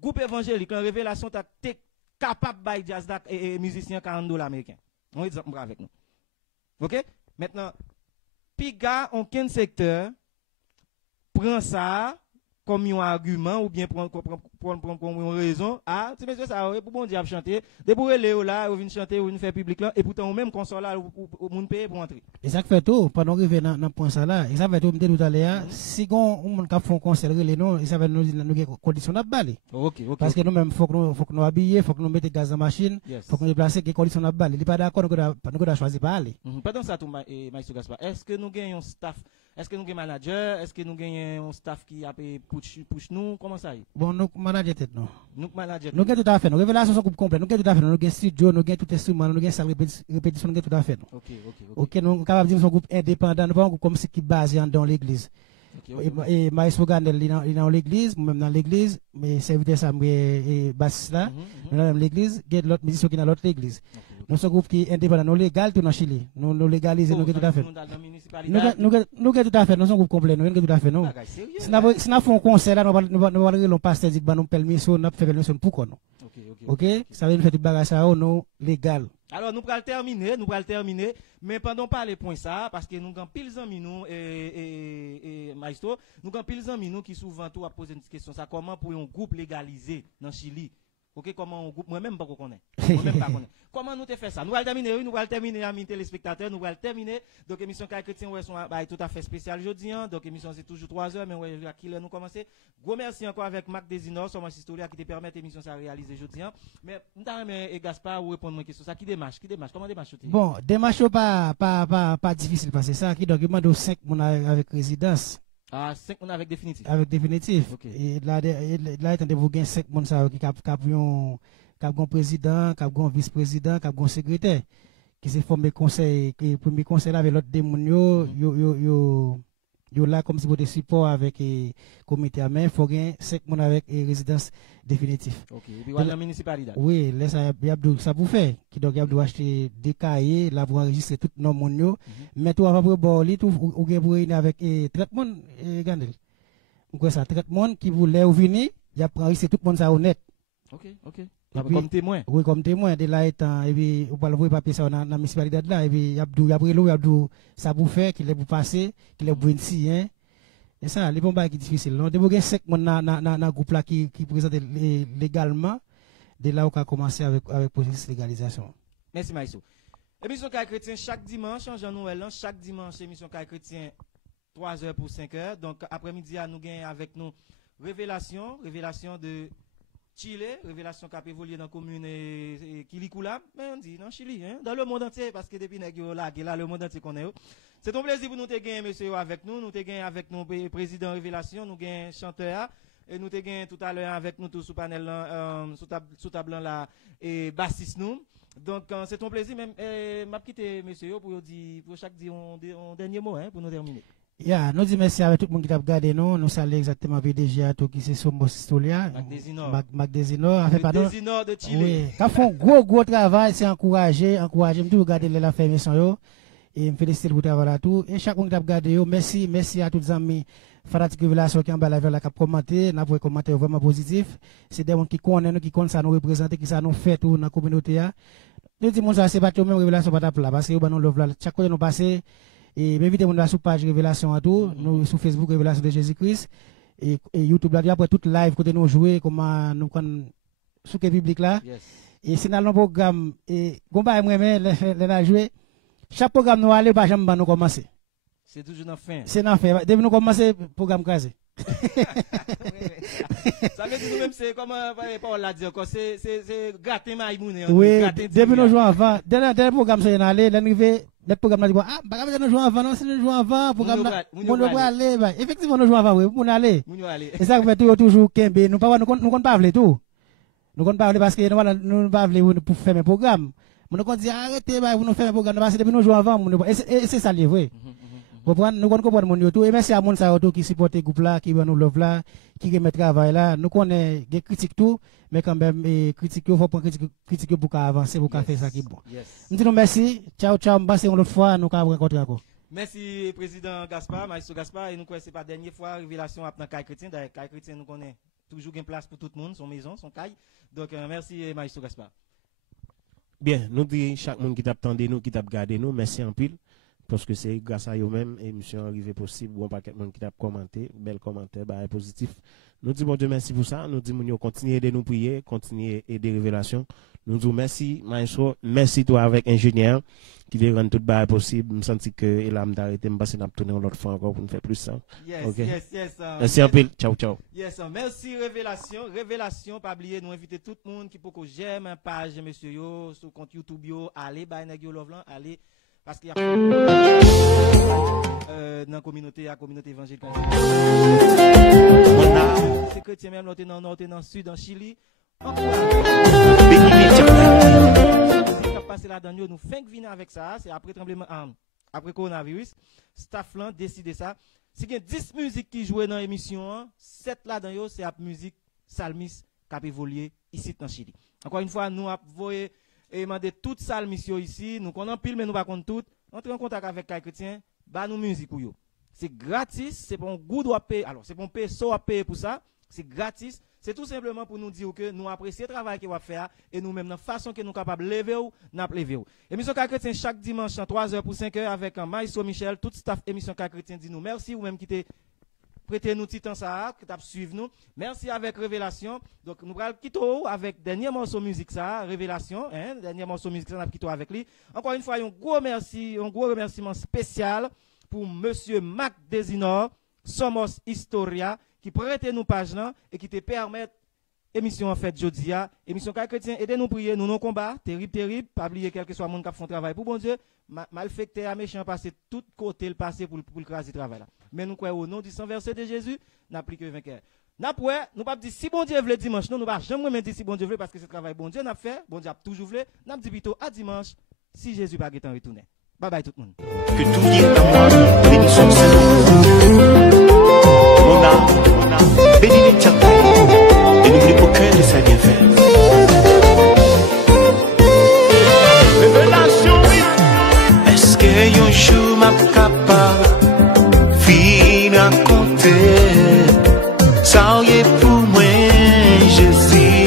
groupe évangélique en révélation t'es capable de jazz et musicien $40 américains. On exemple avec nous. OK? Maintenant, piga en quel secteur prend ça comme un argument ou bien prend comme une raison. Ah, c'est monsieur ça, pour bon diable chanter. De pour aller là, ou venir chanter, ou venir faire public là, et pourtant, ou même console là, ou moun paye pour entrer. Et ça fait tout, pendant arriver dans point ça là, et ça fait tout, me dit tout à l'heure, si on moun ka font concert les non, et ça va nous conditions à baler. OK. Parce que nous même faut que nous habiller, faut que nous mettre gaz dans machine, faut que nous déplacer des conditions à baler. Il est pas d'accord, nous doit choisir pas aller. Pendant ça tout Maïsou Gaspard, est-ce que nous gagnons staff? Est-ce que nous gagnons manager? Est-ce que nous gagnons un staff qui a push nous? Comment ça y? Bon, nous manager tête non. Nous manager. Nous gagnons tout à fait. Nous révélation sont complet. Nous gagnons tout à fait. Nous gagnons studio, nous gagnons tout instrument, nous gagnons salle répétition, nous gagnons tout à fait. OK, nous capable dire nous sommes groupe indépendant, nous pas un groupe comme ce qui basé dans l'église. Et Maïsou Ganel il dans l'église, même dans l'église, mais serviteur ça et bassiste là, nous dans l'église, il y a l'autre musicien qui dans l'autre église. Nous sommes groupe qui est indépendant, nous légal tout dans Chili. Nous légaliser, nous gagnons tout à fait. Nous gagnons tout à fait, nous sommes groupe complet, nous gagnons tout à fait non. Si nous faisons un concert là, nous va le pasteur dit nous permission, nous fait permission pour nous. OK, ça veut dire faire du bagage ça nous légal. Alors nous pral terminer, mais pendant pas les points ça parce que nous avons pile amis nous et maestro, nous avons pile amis nous qui souvent tout a poser une question ça comment pour un groupe légalisé dans Chili. OK, comment un groupe moi même pas connaît. Comment nous te fait ça? Nous allons terminer amis téléspectateurs, nous allons terminer donc émission Caille Chrétien ouais sont tout à fait spécial aujourd'hui donc émission c'est toujours 3 heures mais ouais à qui nous commencer. Gros merci encore avec Marc Desinor sur ma historia qui te permet émission ça réaliser aujourd'hui mais nous et Gaspard ou répondre à question ça qui démarche comment démarche? Bon, démarche pas difficile parce que ça qui donc il demande 5 mon avec résidence. Ah, 5 mon avec définitif. Avec définitif. Okay. Et là attendez vous gain 5 mon ça qui cap président, cap vice-président, cap secrétaire qui s'est formé conseil qui premier conseil avec l'autre démon yo là comme si vous êtes support avec comité à main faut gain 5 mon avec résidence définitive. OK. Et puis la municipalité. Oui, là ça vous fait qui donc y a acheter des cahiers là pour enregistrer tout nom mon yo mais tout avant pour borli tout ou gain pour avec traitement Gandel. Donc ça traitement qui voulait venir, y a enregistrer tout monde ça honnête. OK. Comme témoin. Oui, comme témoin de là étant et puis on va le voir papier ça dans la municipalité là et puis Abdou ça vous fait qu'il est pour passer, qu'il est pour ici hein. Et ça les bombes qui difficile. Non, de vous 5 monde dans groupe là qui présente légalement de là on a commencé avec processus de légalisation. Merci Maïsou. Émission Caille Chrétien chaque dimanche en Jean-Noël chaque dimanche émission Caille Chrétien 3h pour 5h. Donc après-midi nous gagnons avec nous révélation de Chile, révélation qui a évolué dans la commune Kilikula, mais on dit dans Chili, hein, dans le monde entier, parce que depuis là, le monde entier connaît. C'est un plaisir pour nous te gagner, monsieur, avec nous. Nous te gagner avec nous, président révélation, nous gagnons chanteur, et nous te gagner tout à l'heure avec nous, tout sous panel, sous table là, et bassiste nous. Donc, c'est un plaisir, même, m'a quitté, monsieur, pour chaque dire un dernier mot, hein, pour nous terminer. Nous disons merci avec tout le monde qui t'a regardé nous saluons exactement PDG tout qui c'est Somos Historia Mac Desinor Desinor de Chile. Oui, qui font gros travail, c'est encourager me tout regarder la fermeture yo et me féliciter pour travail là tout et chaque monde qui t'a regardé yo merci à tous les amis fanatique révélation qui en bas la vers la cap commenter, n'a pour commenter vraiment positif, c'est des gens qui connaissent qui ça nous représenter qui ça nous fait tout dans la communauté là. Nous disons ça c'est pas tout même révélation pas là parce que nous love là chaque fois nous passer. Et m'invitez mon sur page révélation à tout nous sur Facebook révélation de Jésus-Christ et YouTube là après toute live côté nous jouer comment nous sur le public là et c'est dans le programme et combat moi les jouer chaque programme nous aller pas jamais nous commencer. C'est toujours dans fin. C'est dans fin. Depuis nous commencer programme casé. Ça veut dire nous même c'est comme Paul l'a dit encore c'est gratter maïmoune. Oui, depuis nous jouons avant. Dernier programme c'est aller, l'arrivée le programme là dit ah pas nous jouons avant non c'est nous jouons avant programme on doit aller effectivement nous jouons avant oui on aller. Et ça fait toujours Kembe nous pas nous compte pas parler tout. Nous compte pas parler parce que nous pas parler pour faire un programme. Nous compte dire arrêtez vous nous faire un programme parce que depuis nous jouons avant et c'est ça le vrai. Nous comprenons mon youtube et merci à mon ça qui supporte le groupe là qui va nous love là qui remet travail là nous connaît des critiques tout mais quand même critique faut prendre critique pour avancer pour faire ça qui est bon. Nous disons merci ciao passer une autre fois nous va rencontrer encore. Merci président Gaspard maestro Gaspard et nous connaissons pas dernière fois révélation après Caille Chrétien d'ailleurs Caille Chrétien nous connaît toujours une place pour tout le monde son maison son caille donc merci maestro Gaspard. Bien nous dit chaque monde qui t'a attendu nous qui t'a regardé nous merci en pile. Parce que c'est grâce à eux-mêmes émission arrivée possible bon paquet de monde qui t'a commenté bel commentaire bah positif nous disons bon Dieu merci pour ça nous disons nous continuer de nous prier continuer aider révélation nous disons merci maestro merci toi avec ingénieur qui veut rendre tout bah possible me sentis que il a m'arrêter me passer n'a tourner l'autre fois encore pour nous faire plus ça. Yes. Merci un peu ciao. Yes, merci révélation pas oublier nous inviter tout le monde qui peut que j'aime une page monsieur yo sur compte YouTube yo allez bah nèg yo love lan allez parce qu'il y a dans la communauté évangélique. C'est chrétien même dans le sud, en Chili. Passer là-dedans, nous faisons venir avec ça. C'est après tremblement, après coronavirus. Staff là décide ça. Si il y a 10 musiques qui jouent dans l'émission, 7 là-dedans, c'est la musique salmis qui a évolué ici dans Chili. Encore une fois, nous avons et demander toute salle mission ici, nous connaissons pile mais nous pas connaître tout. Entrez en contact avec Caille Chrétien, bah nous musique pour yo. C'est gratis, c'est bon goût doit payer. Alors, c'est bon payer à payer pour ça, c'est gratis. C'est tout simplement pour nous dire que nous apprécions le travail que va faire et nous même la façon que nous sommes capables de lever ou n'a lever. Émission Caille Chrétien chaque dimanche 3h pour 5h avec Maïso Michel, tout staff émission Caille Chrétien dit nous merci ou même qui t'es prêtez nous petit temps ça que t'as suivre nous. Merci avec Révélation. Donc nous allons quitter avec dernier morceau musique ça, Révélation, dernier morceau musique ça n'a quitté avec lui. Encore une fois un gros remerciement spécial pour monsieur Mac Desinor, Somos Historia qui prête nous page là et qui te permet émission en fait jodia, émission Caille Chrétien aidez nous prier nous non combat, terrible, pas oublier quel que soit monde qui font travail pour bon Dieu, malfecté à méchant passer tout côté le passé pour craser travail là. Mais nous croyons au nom du sang versé de Jésus, n'applique vainqueur. Nous pas dire si bon Dieu veut dimanche, non, nous pas jamais dire si bon Dieu veut parce que c'est travail bon Dieu n'a fait, bon Dieu a toujours voulu, n'a dit plutôt à dimanche si Jésus pas est retourné. Bye bye tout le monde. Que tout lié à moi, béni son mon âme, béni l'éternel, et n'oublie aucun de ses bienfaits. Révélation, est-ce que un jour m'a capable raconter ça y est pour moi Jésus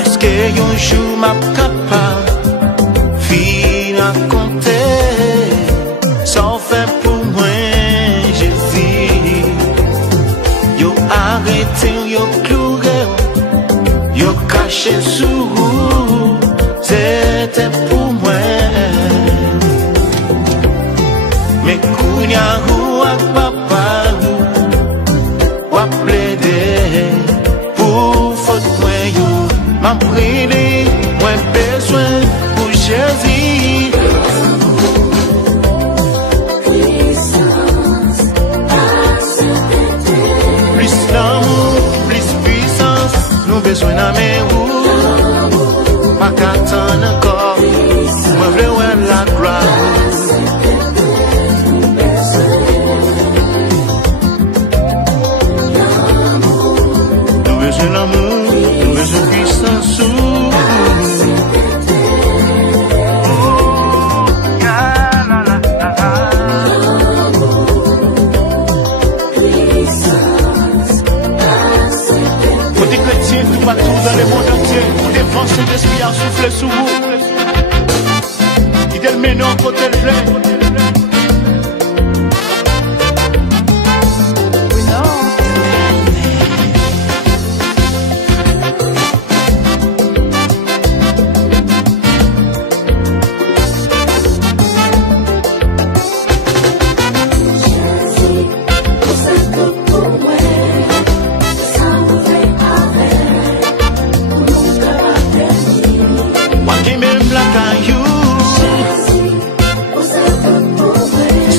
est-ce que un jour m'a capable fin raconter ça fait pour moi Jésus yo arrêté yo cloué yo caché sous c'était pour moi mais kounya papa ou plaider pour faute moi m'a prié moi besoin pour Jésus plus d'amour plus puissance nous besoin d'amour pas qu'attendre encore moi veux la gloire l'amour, besoin de puissance. Côté chrétien, tout partout dans le monde entier, défense l'esprit a soufflé sous vous. Il est le menon côté le plein. caillou.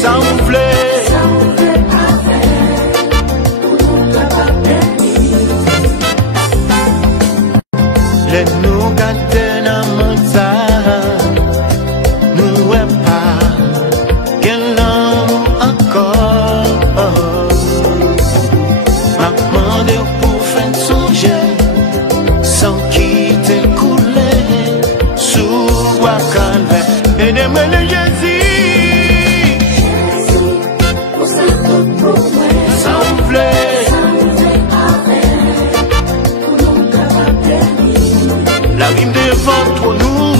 Ça vous plaît. Les nous garder dans mon temps, nous est pas qu'un homme encore. Maman de pour faire songer, sans quitter couler, sous à calme, et de me le Jésus. Ça vous plaît. La rime devant trop nous.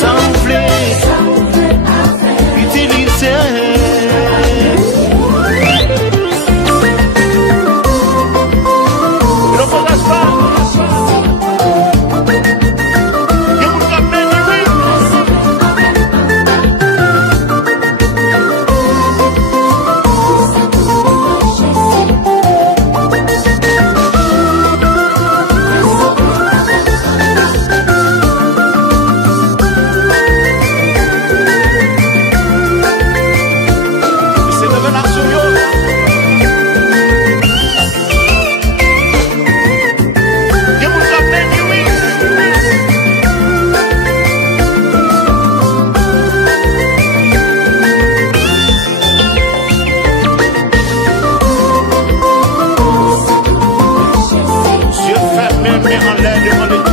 Ça vous plaît. Utiliser. Ne progresse pas. Que vous capez du oui. Yeux fermés mais en l'air devant le